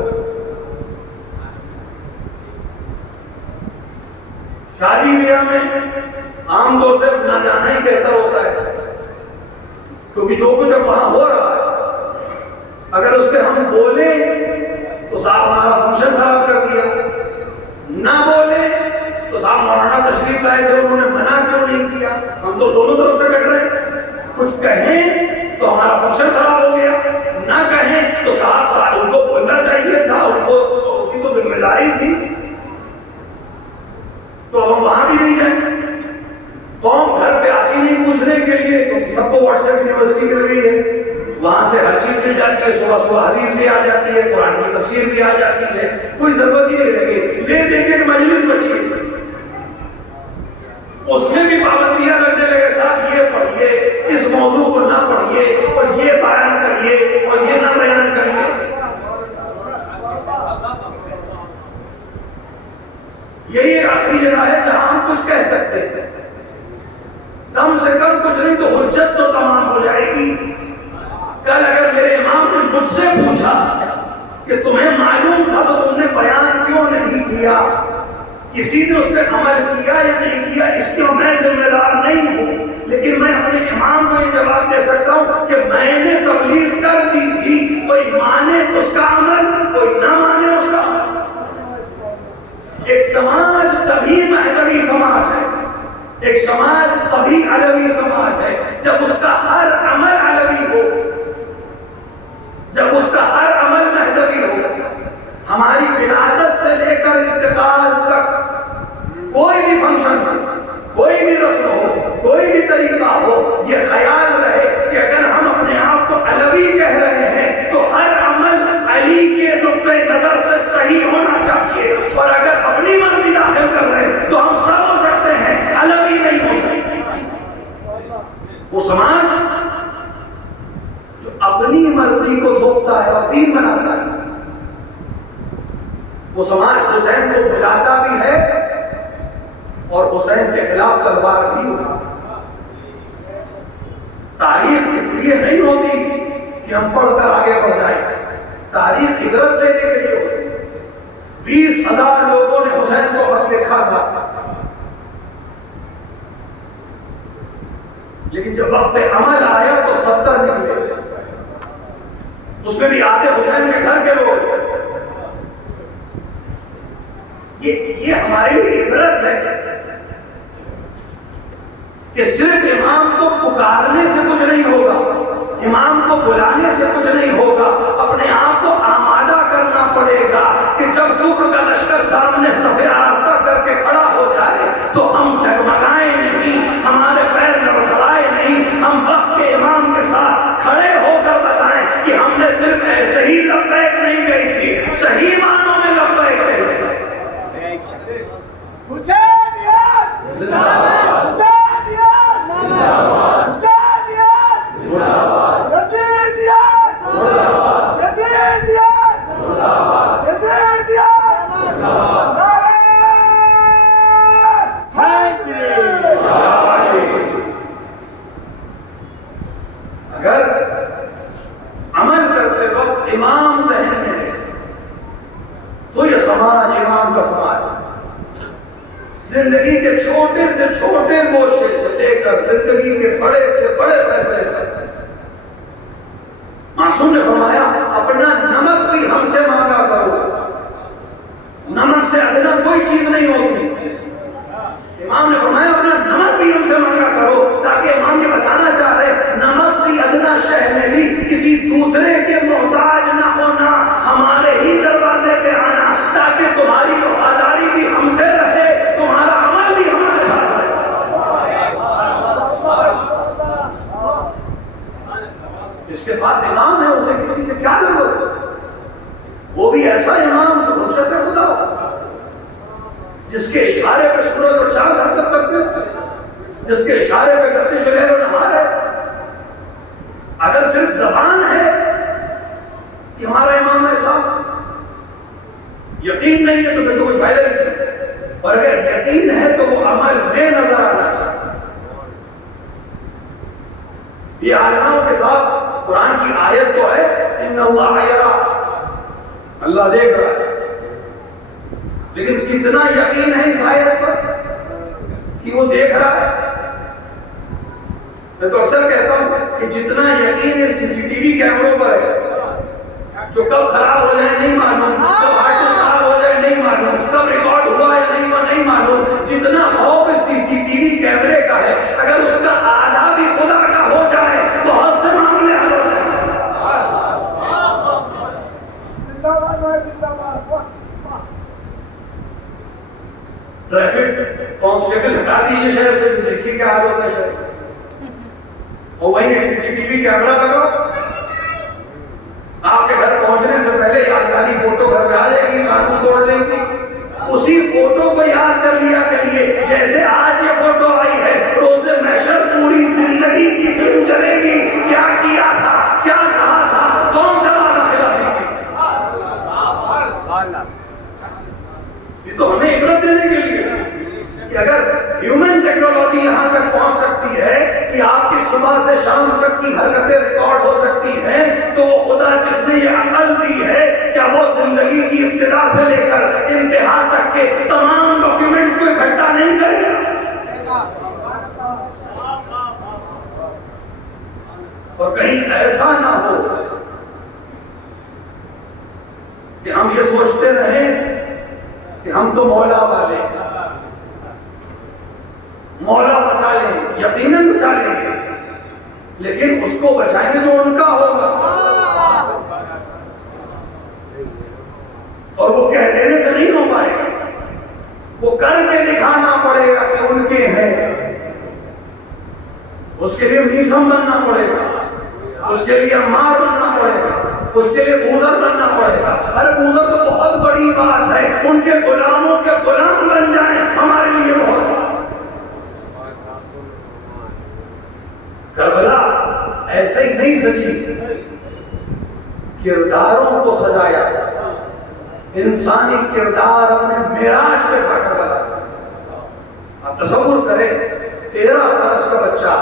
شادی بیاہ میں عام طور سے نہ جانا ہی بہتر ہوتا ہے, کیونکہ جو کچھ اب وہاں ہو رہا ہے اگر اس پہ ہم بولیں تو صاحب ہمارا فنکشن خراب کر دیا, نہ بولیں تو صاحب مولانا تشریف لائے تھے انہوں نے منع کیوں نہیں کیا. ہم تو دونوں طرف سے کٹ رہے ہیں, کچھ کہیں تو ہمارا فنکشن خراب ہو گیا, نہ کہیں تو صاحب ان کو بولنا چاہیے تھا, ان کو ان کی تو ذمہ داری تھی. تو ہم وہاں بھی نہیں جائیں. قوم گھر پہ آتی نہیں پوچھنے کے لیے, کیونکہ سب کو واٹس ایپ یونیورسٹی مل گئی ہے, وہاں سے ہر چیز مل جاتی ہے, صبح صبح حدیث بھی آ جاتی ہے, قرآن کی تفسیر بھی آ جاتی ہے, کوئی ضرورت ہی نہیں رہے گی. لے دے کے مجلس بچی, اس میں بھی پابندیاں لگنے لگے, صاحب یہ پڑھیے, اس موضوع کو نہ پڑھیے, اور یہ بیان کریے, اور یہ نہ بیان کریے. یہی ایک آخری جگہ ہے جہاں ہم کچھ کہہ سکتے ہیں, کم سے کم کچھ نہیں تو حجت تو تمام ہو جائے گی. کل اگر میرے امام نے مجھ سے پوچھا کہ تمہیں معلوم تھا تو تم نے بیان کیوں نہیں کیا, کسی نے اس پہ عمل کیا یا نہیں کیا, اس کے میں ذمہ دار نہیں ہوں, لیکن میں اپنے امام کو یہ جواب دے سکتا ہوں کہ میں نے تبلیغ کر دی تھی, کوئی مانے اس کا عمل, کوئی نہ مانے اس کا عمل. ایک سماج تبھی مہدوی سماج ہے, ایک سماج تبھی علوی سماج ہے جب اس کا ہر عمل علوی ہو, جب اس کا ہر عمل مہدوی ہو. ہماری ولادت سے لے کر انتقال تک کوئی بھی فنکشن, کوئی بھی رسم ہو, کوئی بھی طریقہ ہو, یہ خیال رہے کہ اگر ہم اپنے آپ کو علوی کہہ رہے ہیں تو ہر عمل علی کے نقطۂ نظر سے صحیح ہونا چاہیے, اور اگر اپنی مرضی داخل کر رہے ہیں تو ہم سب ہو سکتے ہیں, علوی نہیں ہو سکتے. وہ سماج جو اپنی مرضی کو تھوپتا ہے اور دین بناتا ہے, وہ سماج حسین کو بلاتا بھی ہے اور حسین کے خلاف تلوار بھی اٹھاتا. تاریخ اس لیے نہیں ہوتی کہ ہم پڑھ کر آگے بڑھ جائیں, تاریخ عبرت دینے کے لیے ہوتی. 20,000 لوگوں نے حسین کو خط لکھا تھا, لیکن جب وقت عمل آیا تو 70 نکلے, اس میں بھی آدھے حسین کے گھر کے لوگ. یہ ہمارے لیے عبرت ہے کہ صرف امام کو پکارنے سے کچھ نہیں ہوگا, امام کو بلانے سے کچھ نہیں ہوگا, اپنے آپ کو آمادہ کرنا پڑے گا کہ جب کفر کا لشکر سامنے صف آراستہ کر کے کھڑا ہو جائے تو ہم ڈگمگائیں نہیں, ہمارے پیر لڑکھڑائے نہیں, ہم وقت کے امام کے ساتھ کھڑے ہو کر بتائیں کہ ہم نے صرف ایسے ہی لبیک نہیں گئی تھی, صحیح معنوں میں لبیک گئی تھی. نعرہ اگر عمل کرتے وقت امام ذہن میں ہے تو یہ سماج امام کا سماج ہے۔ زندگی کے چھوٹے سے چھوٹے گوشے سے لے کر زندگی کے بڑے سے بڑے فیصلے تک معصوم نے فرمایا اپنا نمک بھی ہم سے مانگا کرو، نمک سے ادنا کوئی چیز نہیں ہوتی۔ امام نے فرمایا اپنا نمک بھی ہم سے مانگا کرو، تاکہ امام یہ بتانا چاہ رہے نمک سی ادنا شہ میں بھی کسی دوسرے کے محتاج نہ ہونا، ہمارے ہی دروازے پہ آنا، تاکہ تمہاری وفاداری بھی ہم سے رہے، تمہارا عمل بھی ہمارے ساتھ رہے۔ جس کے پاس امام ہے اسے کسی سے کیا ضرورت ہے؟ وہ بھی ایسا امام جو حجت خدا ہو، جس کے اشارے پہ سورج اور چاند حرکت کرتے ہیں، جس کے اشارے پہ گردش لیل و نہار ہے۔ اگر صرف زبان ہے کہ ہمارا امام ایسا، یقین نہیں ہے تو پھر تو کوئی فائدہ نہیں، اور اگر یقین ہے تو وہ عمل میں نظر آنا چاہیے۔ یہ عالموں کے ساتھ قرآن کی آیت تو ہے ان اللہ یرا، اللہ دیکھ رہا ہے، لیکن کتنا یقین ہے اس آیت پر کہ وہ دیکھ رہا ہے؟ میں تو اکثر کہتا ہوں کہ جتنا یقین ہے سی سی ٹی وی کیمروں پر ہے، جو کب خراب ہو جائے نہیں معلوم، کب ہارڈ ڈسک خراب ہو جائے نہیں معلوم، کب ریکارڈ ہوا ہے نہیں ہوا نہیں معلوم، جتنا خوف اس سی سی ٹی وی کیمرے کا ہے، اگر اس کا آدھا بھی خدا کا ہو جائے بہت سے معاملے حل ہو جائیں۔ ٹریفک کانسٹیبل ہٹا دیجیے شہر سے، دیکھیے کیا حال ہوتا ہے شہر، اور وہیں سی سی ٹی وی کیمرہ لگاؤ، آپ کے گھر پہنچنے سے پہلے یادگاری فوٹو گھر پہ آ جائے گی، قانون توڑ لیں گی، اسی فوٹو کو یاد کر لیا کریے جیسے آج یہ فوٹو آئی ہے، روز محشر پوری زندگی کی فلم چلے گی، کیا کیا تھا، کیا کہا تھا، کون سا وعدہ خلافی کی۔ یہ تو ہمیں عبرت دینے کے لیے کہ اگر ہیومن ٹیکنالوجی یہاں تک پہنچ سکتی ہے کہ آپ کی صبح سے شام تک کی حرکتیں ریکارڈ ہو سکتی ہیں، تو وہ خدا جس نے یہ عقل دی ہے کیا وہ زندگی کی ابتدا سے لے کر انتہا تک کے تمام ڈاکیومنٹس کو اکٹھا نہیں کرے گا؟ اور کہیں ایسا نہ ہو کہ ہم یہ سوچتے رہیں کہ ہم تو مولا والے ہیں، مولا بچا لیں گے، یقیناً بچا لیں گے، لیکن اس کو بچائیں گے جو ان کا ہوگا، اور وہ کہہ دینے سے نہیں ہو پائے گا، وہ کر کے دکھانا پڑے گا کہ ان کے ہیں، اس کے لیے میسم بننا پڑے گا، اس کے لیے عمار بننا پڑے گا، اس کے لیے اوزر بننا پڑے گا۔ ارے اوزر تو بہت بڑی بات ہے، ان کے غلاموں کے غلام بن جائیں ہمارے لیے بہت بات۔ کربلا ایسے ہی نہیں سجی، کرداروں کو سجایا، انسانی کردار اپنے معراج پہ تھا کربلا۔ آپ تصور کریں 13 برس کا بچہ،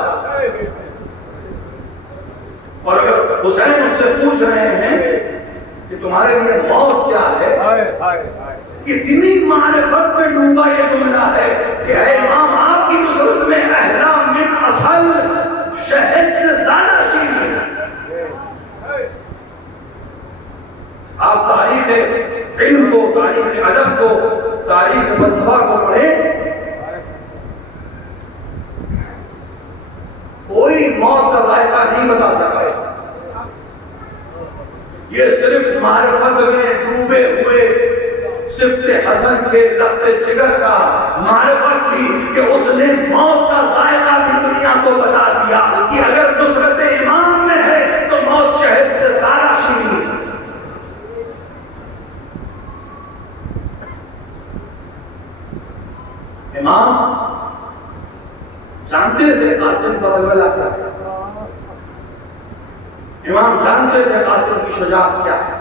اور اگر حسین اس سے پوچھ رہے ہیں کہ تمہارے لیے موت کیا ہے، کتنی معرفت پہ ڈوبا یہ جملہ ہے کہ اے امام آپ کی نصرت میں اہلا من اصل شہد سے زیادہ شیر ہے۔ آپ تاریخ علم کو، تاریخ ادب کو، تاریخ فلسفہ کو پڑھیں، کوئی موت کا ذائقہ نہیں بتا سکتا۔ یہ صرف معرفت میں ڈوبے ہوئے صفت حسن کے لخت جگر کا معرفت تھی کہ اس نے موت کا ذائقہ بھی دنیا کو بتا دیا کہ اگر نصرت امام میں ہے تو موت شہد سے زیادہ شیریں ہے۔ امام جانتے تھے قاسم کا بلبلہ کیا ہے، امام جانتے تھے قاسم کی شجاعت کیا ہے،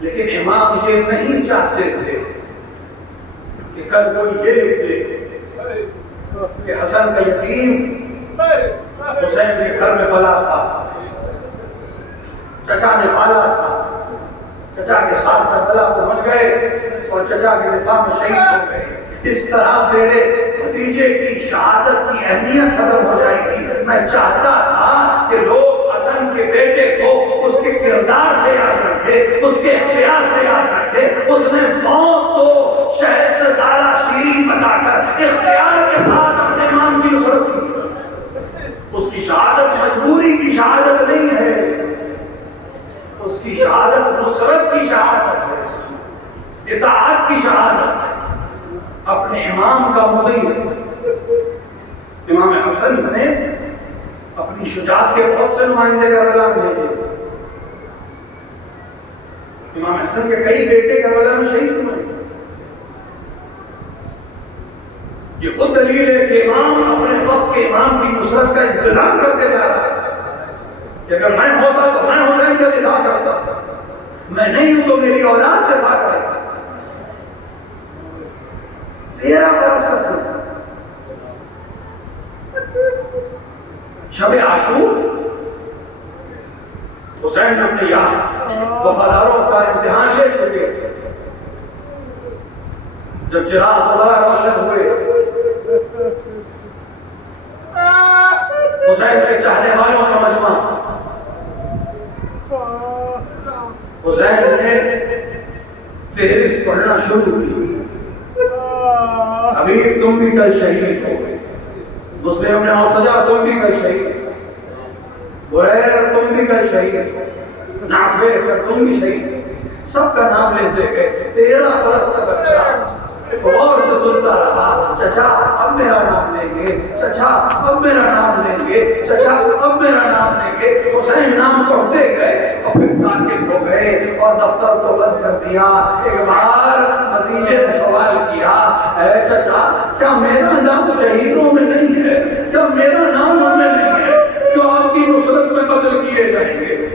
لیکن امام یہ نہیں چاہتے تھے کہ کل کوئی یہ لکھ دے کہ حسن کا یتیم حسین پلا تھا، چچا نے پالا تھا، چچا کے ساتھ کربلا پہنچ گئے اور چچا کے دفاع میں شہید ہو گئے۔ اس طرح میرے بھتیجے کی شہادت کی اہمیت ختم ہو جائے گی۔ میں چاہتا تھا کہ لوگ حسن کے بیٹے کو اس کے کردار سے یاد رکھے، اس کے اختیار سے یاد رکھے۔ اس نے موت کو شہد سے زیادہ شیریں بتا کر اختیار کے ساتھ اپنے امام کی نصرت کی۔ اس کی شہادت مجبوری کی شہادت نہیں ہے، اس کی شہادت نصرت کی شہادت ہے، اطاعت کی شہادت ہے، اپنے امام کا مطیع ہے۔ امام حسن نے اپنی شجاعت کے بہت سے نمائندے کربلا میں بھیجے۔ امام حسن کے کئی بیٹے کربلا میں شہید ہوئے۔ یہ خود دلیل ہے کہ امام اپنے وقت کے امام کی نصرت کا انتظام کرتے جا رہا ہے کہ اگر میں ہوتا تو میں حسین کا دفاع کرتا، میں نہیں ہوں تو میری اولاد دفاع کرے گا۔ 13 برس کا سن تھا، شب عاشور حسین اپنے یہاں وفاداروں کا امتحان لے چکے۔ جب چراغ دوبارہ روشن ہوئے، حسین کے چاہنے والوں کا مجمع، حسین نے فہرست پڑھنا شروع کی۔ ابھی تم بھی کل شہید ہو گئے، مسلم نے اوسجا تم بھی کل شہید، بریر تم بھی کل شہید، نافع تم بھی شہید، سب کا نام لیتے گئے۔ 13 برس کا بچہ غور سے سنتا رہا، چچا اب میرا نام لیں گے، چچا اب میرا نام لیں گے، چچا اب میرا نام لیں گے۔ حسین نام پڑھتے گئے اور پھر ساکت ہو گئے اور دفتر کو بند کر دیا۔ ایک بار بھتیجے نے سوال کیا، اے چچا کیا میرا نام شہیدوں میں نہیں ہے؟ کیا میرا نام ان میں نہیں ہے جو آپ کی نصرت میں قتل کیے جائیں گے؟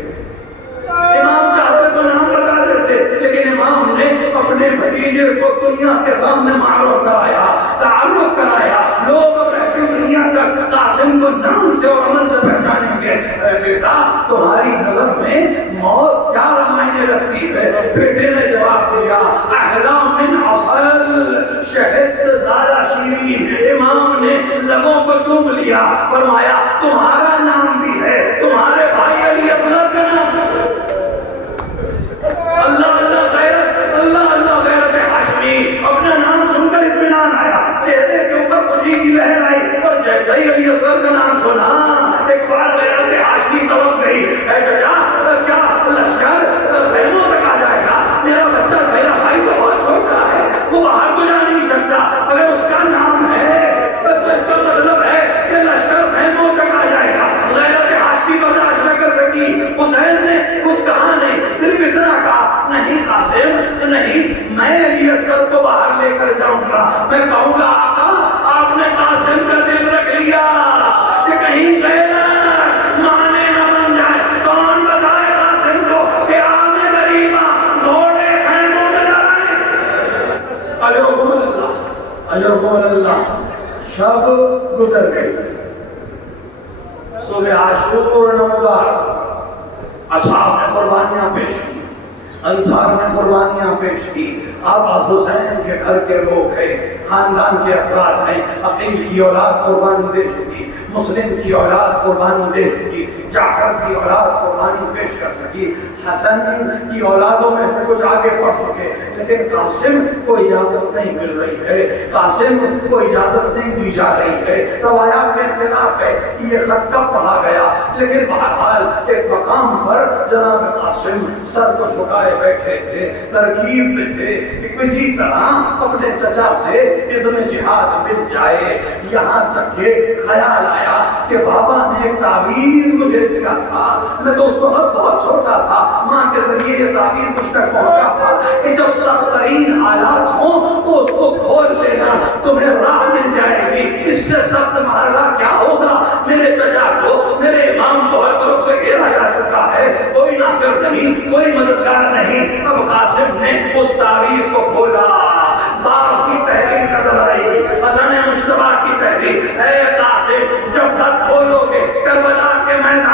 امام چاہتے تو نام بتا دیتے، لیکن امام نے اپنے بھتیجے کو دنیا کے سامنے معروف کرایا، تعارف کرایا۔ لوگ اب رہتی دنیا تک قاسم کو نام سے اور عمل سے پہچانیں گے۔ اے بیٹا تمہاری نظر میں موت کیا معنی رکھتی ہے؟ بیٹے نے جواب دیا، احلا من عسل، شہد سے زیادہ شیریں۔ امام نے لبوں کو چوم لیا، فرمایا تمہارا نام بھی ہے، تمہارے بھائی علی اصغر کا نام ہے۔ اللہ اللہ غیرت، اللہ اللہ غیرت ہاشمی۔ اپنا نام سن کر اطمینان آیا، چہرے کے اوپر خوشی کی لہر آئی، اور جیسے ہی علی اصغر کا نام سنا ایک بار غیرت ہاشمی تڑپ گئی۔ اے چچا کیا لشکر خیموں تک آ جائے گا؟ میرا بچہ میرا بھائی تو بہت چھوٹا ہے، وہ باہر تو جا نہیں سکتا، اگر اس کا نام ہے تو اس کا مطلب ہے کہ لشکر خیموں تک آ جائے گا۔ غیرت ہاشمی برداشت نہ کر سکی، حسین نے کچھ کہا نہیں، صرف اتنا کہا، نہیں قاسم نہیں، میں علی اصغر کو باہر لے کر جاؤں گا، میں کہوں گا آقا آپ نے قاسم کا دل رکھ لیا کہ کہیں غیرت معنی نہ بن جائے۔ کون بتائے قاسم کو کہ عام غریباں گھوڑے خیموں میں نہ آئیں۔ اجرکم اللہ، اجرکم اللہ۔ شب گزر گئی، صبح عاشور نمودار، اصحاب نے قربانیاں پیش کی، انصار نے قربانیاں پیش کی۔ اب حسین کے گھر کے لوگ ہیں، خاندان کے افراد ہیں، عقیل کی اولاد قربانی دے چکی، مسلم کی اولاد قربانی دے چکی، جعفر کی اولاد قربانی پیش کر سکی، حسن کی اولادوں میں سے کچھ آگے بڑھ چکے، لیکن قاسم کو اجازت نہیں مل رہی ہے، قاسم کو اجازت نہیں دی جا رہی ہے۔ روایات میں اختلاف ہے کہ یہ خط کب پڑھا گیا، لیکن بہرحال ایک مقام پر جناب قاسم سر کو جھکائے بیٹھے تھے، ترکیب میں تھے کہ کسی طرح اپنے چچا سے اذن جہاد مل جائے۔ یہاں تک کہ خیال آیا کہ بابا نے ایک تعویذ مجھے دیا تھا، میں تو اس وقت بہت چھوٹا تھا، ماں کے ذریعے یہ تعویذ مجھ تک پہنچا تھا کہ جب سخت ترین حالات ہوں تو اس کو کھول لینا، تمہیں راہ مل جائے گی۔ اس سے سخت محرہ کیا ہوگا؟ میرے چچا کو، میرے امام کو ہر طرف سے گھیرا جا چکا ہے، کوئی ناصر نہیں، کوئی مددگار نہیں۔ اب قاسم نے اس تعویذ کو کھولا، باپ کی تحریر نظر آئی، حسن مشتبہ کی تحریر، اے قاسم جب خط کھولو گے کربلا کے میدان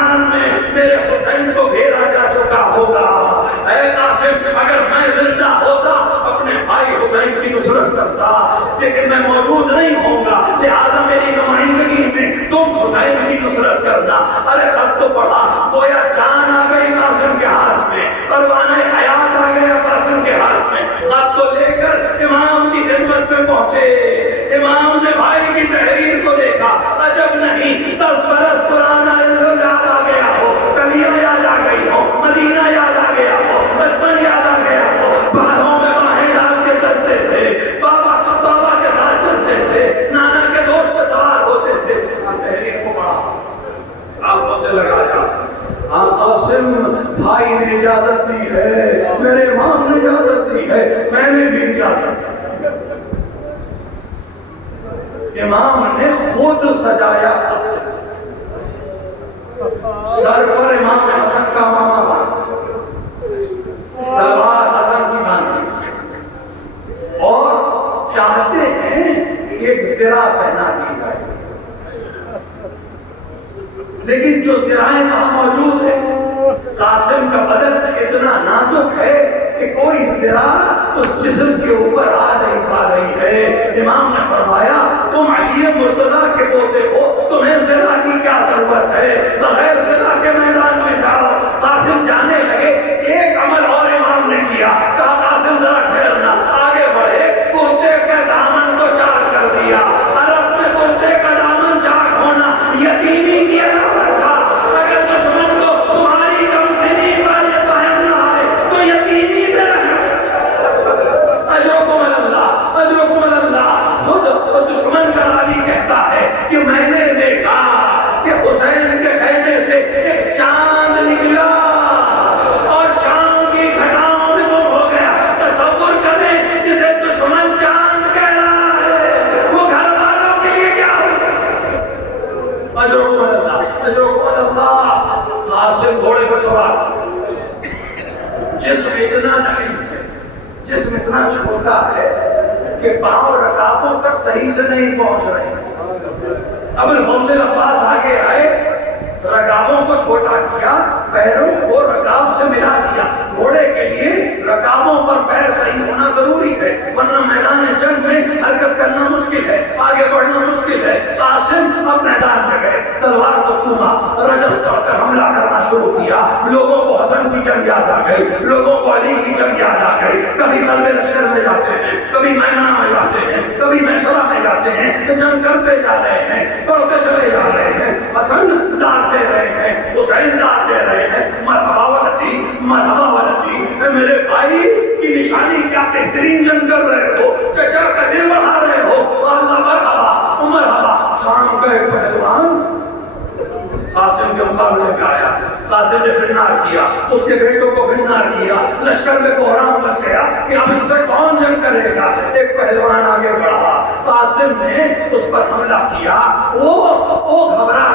تو پڑھا گویا جان آ گئی قاسم کے ہاتھ میں، پروانہ حیات آ گیا قاسم کے ہاتھ میں۔ خط کو لے کر امام کی خدمت میں پہنچے، امام نے بھائی کی تحریر کو دیکھا، عجب نہیں 10 برس پرانا یاد آ گیا ہو، کلیاں یاد آ گئی ہو، مدینہ یاد آ گیا ہو، بچپن یاد آ گیا ہو، باہوں میں باہیں ڈال کے چلتے تھے، بابا کے ساتھ چلتے تھے، نانا کے دوست پہ سوار ہوتے تھے۔ تحریر کو پڑھا، آنکھوں سے لگایا، ہاں قاسم بھائی نے اجازت دی ہے، میرے امام نے اجازت دی ہے، میں نے بھی اجازت دی۔ امام نے خود سجایا قاسم، سر پر امام حسن کا ماما باندھا، تلوار حسن کی باندھی، اور چاہتے ہیں ایک زرہ پہنا دی جائے، لیکن جو زرائیں وہاں موجود ہیں، قاسم کا بدن اتنا نازک ہے کہ کوئی زرہ اس جسم کے اوپر آ نہیں پا رہی ہے۔ امام نے فرمایا تم علی مرتضیٰ کے پوتے ہو، تمہیں زرہ کی کیا ضرورت ہے، بغیر زرہ کے میدان میں جاؤ۔ قاسم جانے لگے، ایک عمل اور امام نے کیا، کہا قاسم ذرا ٹھہرنا، آگے بڑھے، کرتے کے دامن کو چاک کر دیا۔ عرب میں کرتے کا دامن چاک ہونا یتیمی کی علامت تھا، اگر دشمن کو تمہاری کمسنی والے پہننا ہے تو یتیمی میں رہنا۔ اجرکم اللہ، اجرکم اللہ۔ خود دشمن کا راوی کہتا ہے کہ میں نے دیکھا کہ حسین کے خیمے سے ایک چاند نکلا اور شام کی گھٹاؤں میں گم ہو گیا۔ تصور کریں جسے دشمن چاند کہہ رہا ہے، وہ گھر والوں کے لیے کیا ہوگا؟ اجرکم اللہ، اجرکم اللہ۔ قاسم گھوڑے پر سوار، جسم اتنا نہیں ہے، جسم اتنا چھوٹا ہے کہ پاؤں رکابوں تک صحیح سے نہیں پہنچ رہے۔ اب محمد عباس آگے آئے، رکابوں کو چھوٹا کیا، پیروں کو رکاب سے ملا دیا۔ گھوڑے کے لیے رکابوں پر پیر صحیح ہونا ضروری ہے، ورنہ میدان جنگ میں حرکت کرنا مشکل ہے، آگے بڑھنا مشکل ہے۔ قاسم اب میدان میں گئے، تلوار کو چوما، رجس کر کر حملہ کرنا شروع کیا۔ لوگوں کو حسن کی جنگ یاد آ گئی، لوگوں کو علی کی جنگ یاد آ گئی۔ کبھی قلب لشکر میں جاتے ہیں، کبھی میمنہ میں جاتے ہیں، کبھی میسرہ میں جاتے ہیں، جنگ کرتے جا رہے ہیں، بڑھتے چلے جا رہے ہیں۔ حسن داد دے رہے ہیں، حسین داد دے رہے ہیں، مرحبا ولدی، مرحبا ولدی، میرے بھائی کی نشانی کیا بہترین جنگ کر رہے ہو، چچا کا دل بڑھا رہے ہو، اللہ مرحبا مرحبا۔ شام کا ایک پہلوان قاسم کے مقابلے میں آیا، قاسم نے فرنار کیا، اس کے بیٹوں کو فرنار کیا، لشکر میں کوہرام مچ گیا کہ اب اس سے کون جنگ کرے گا۔ ایک پہلوان آگے بڑھا، قاسم نے اس پر حملہ کیا، وہ گھبرا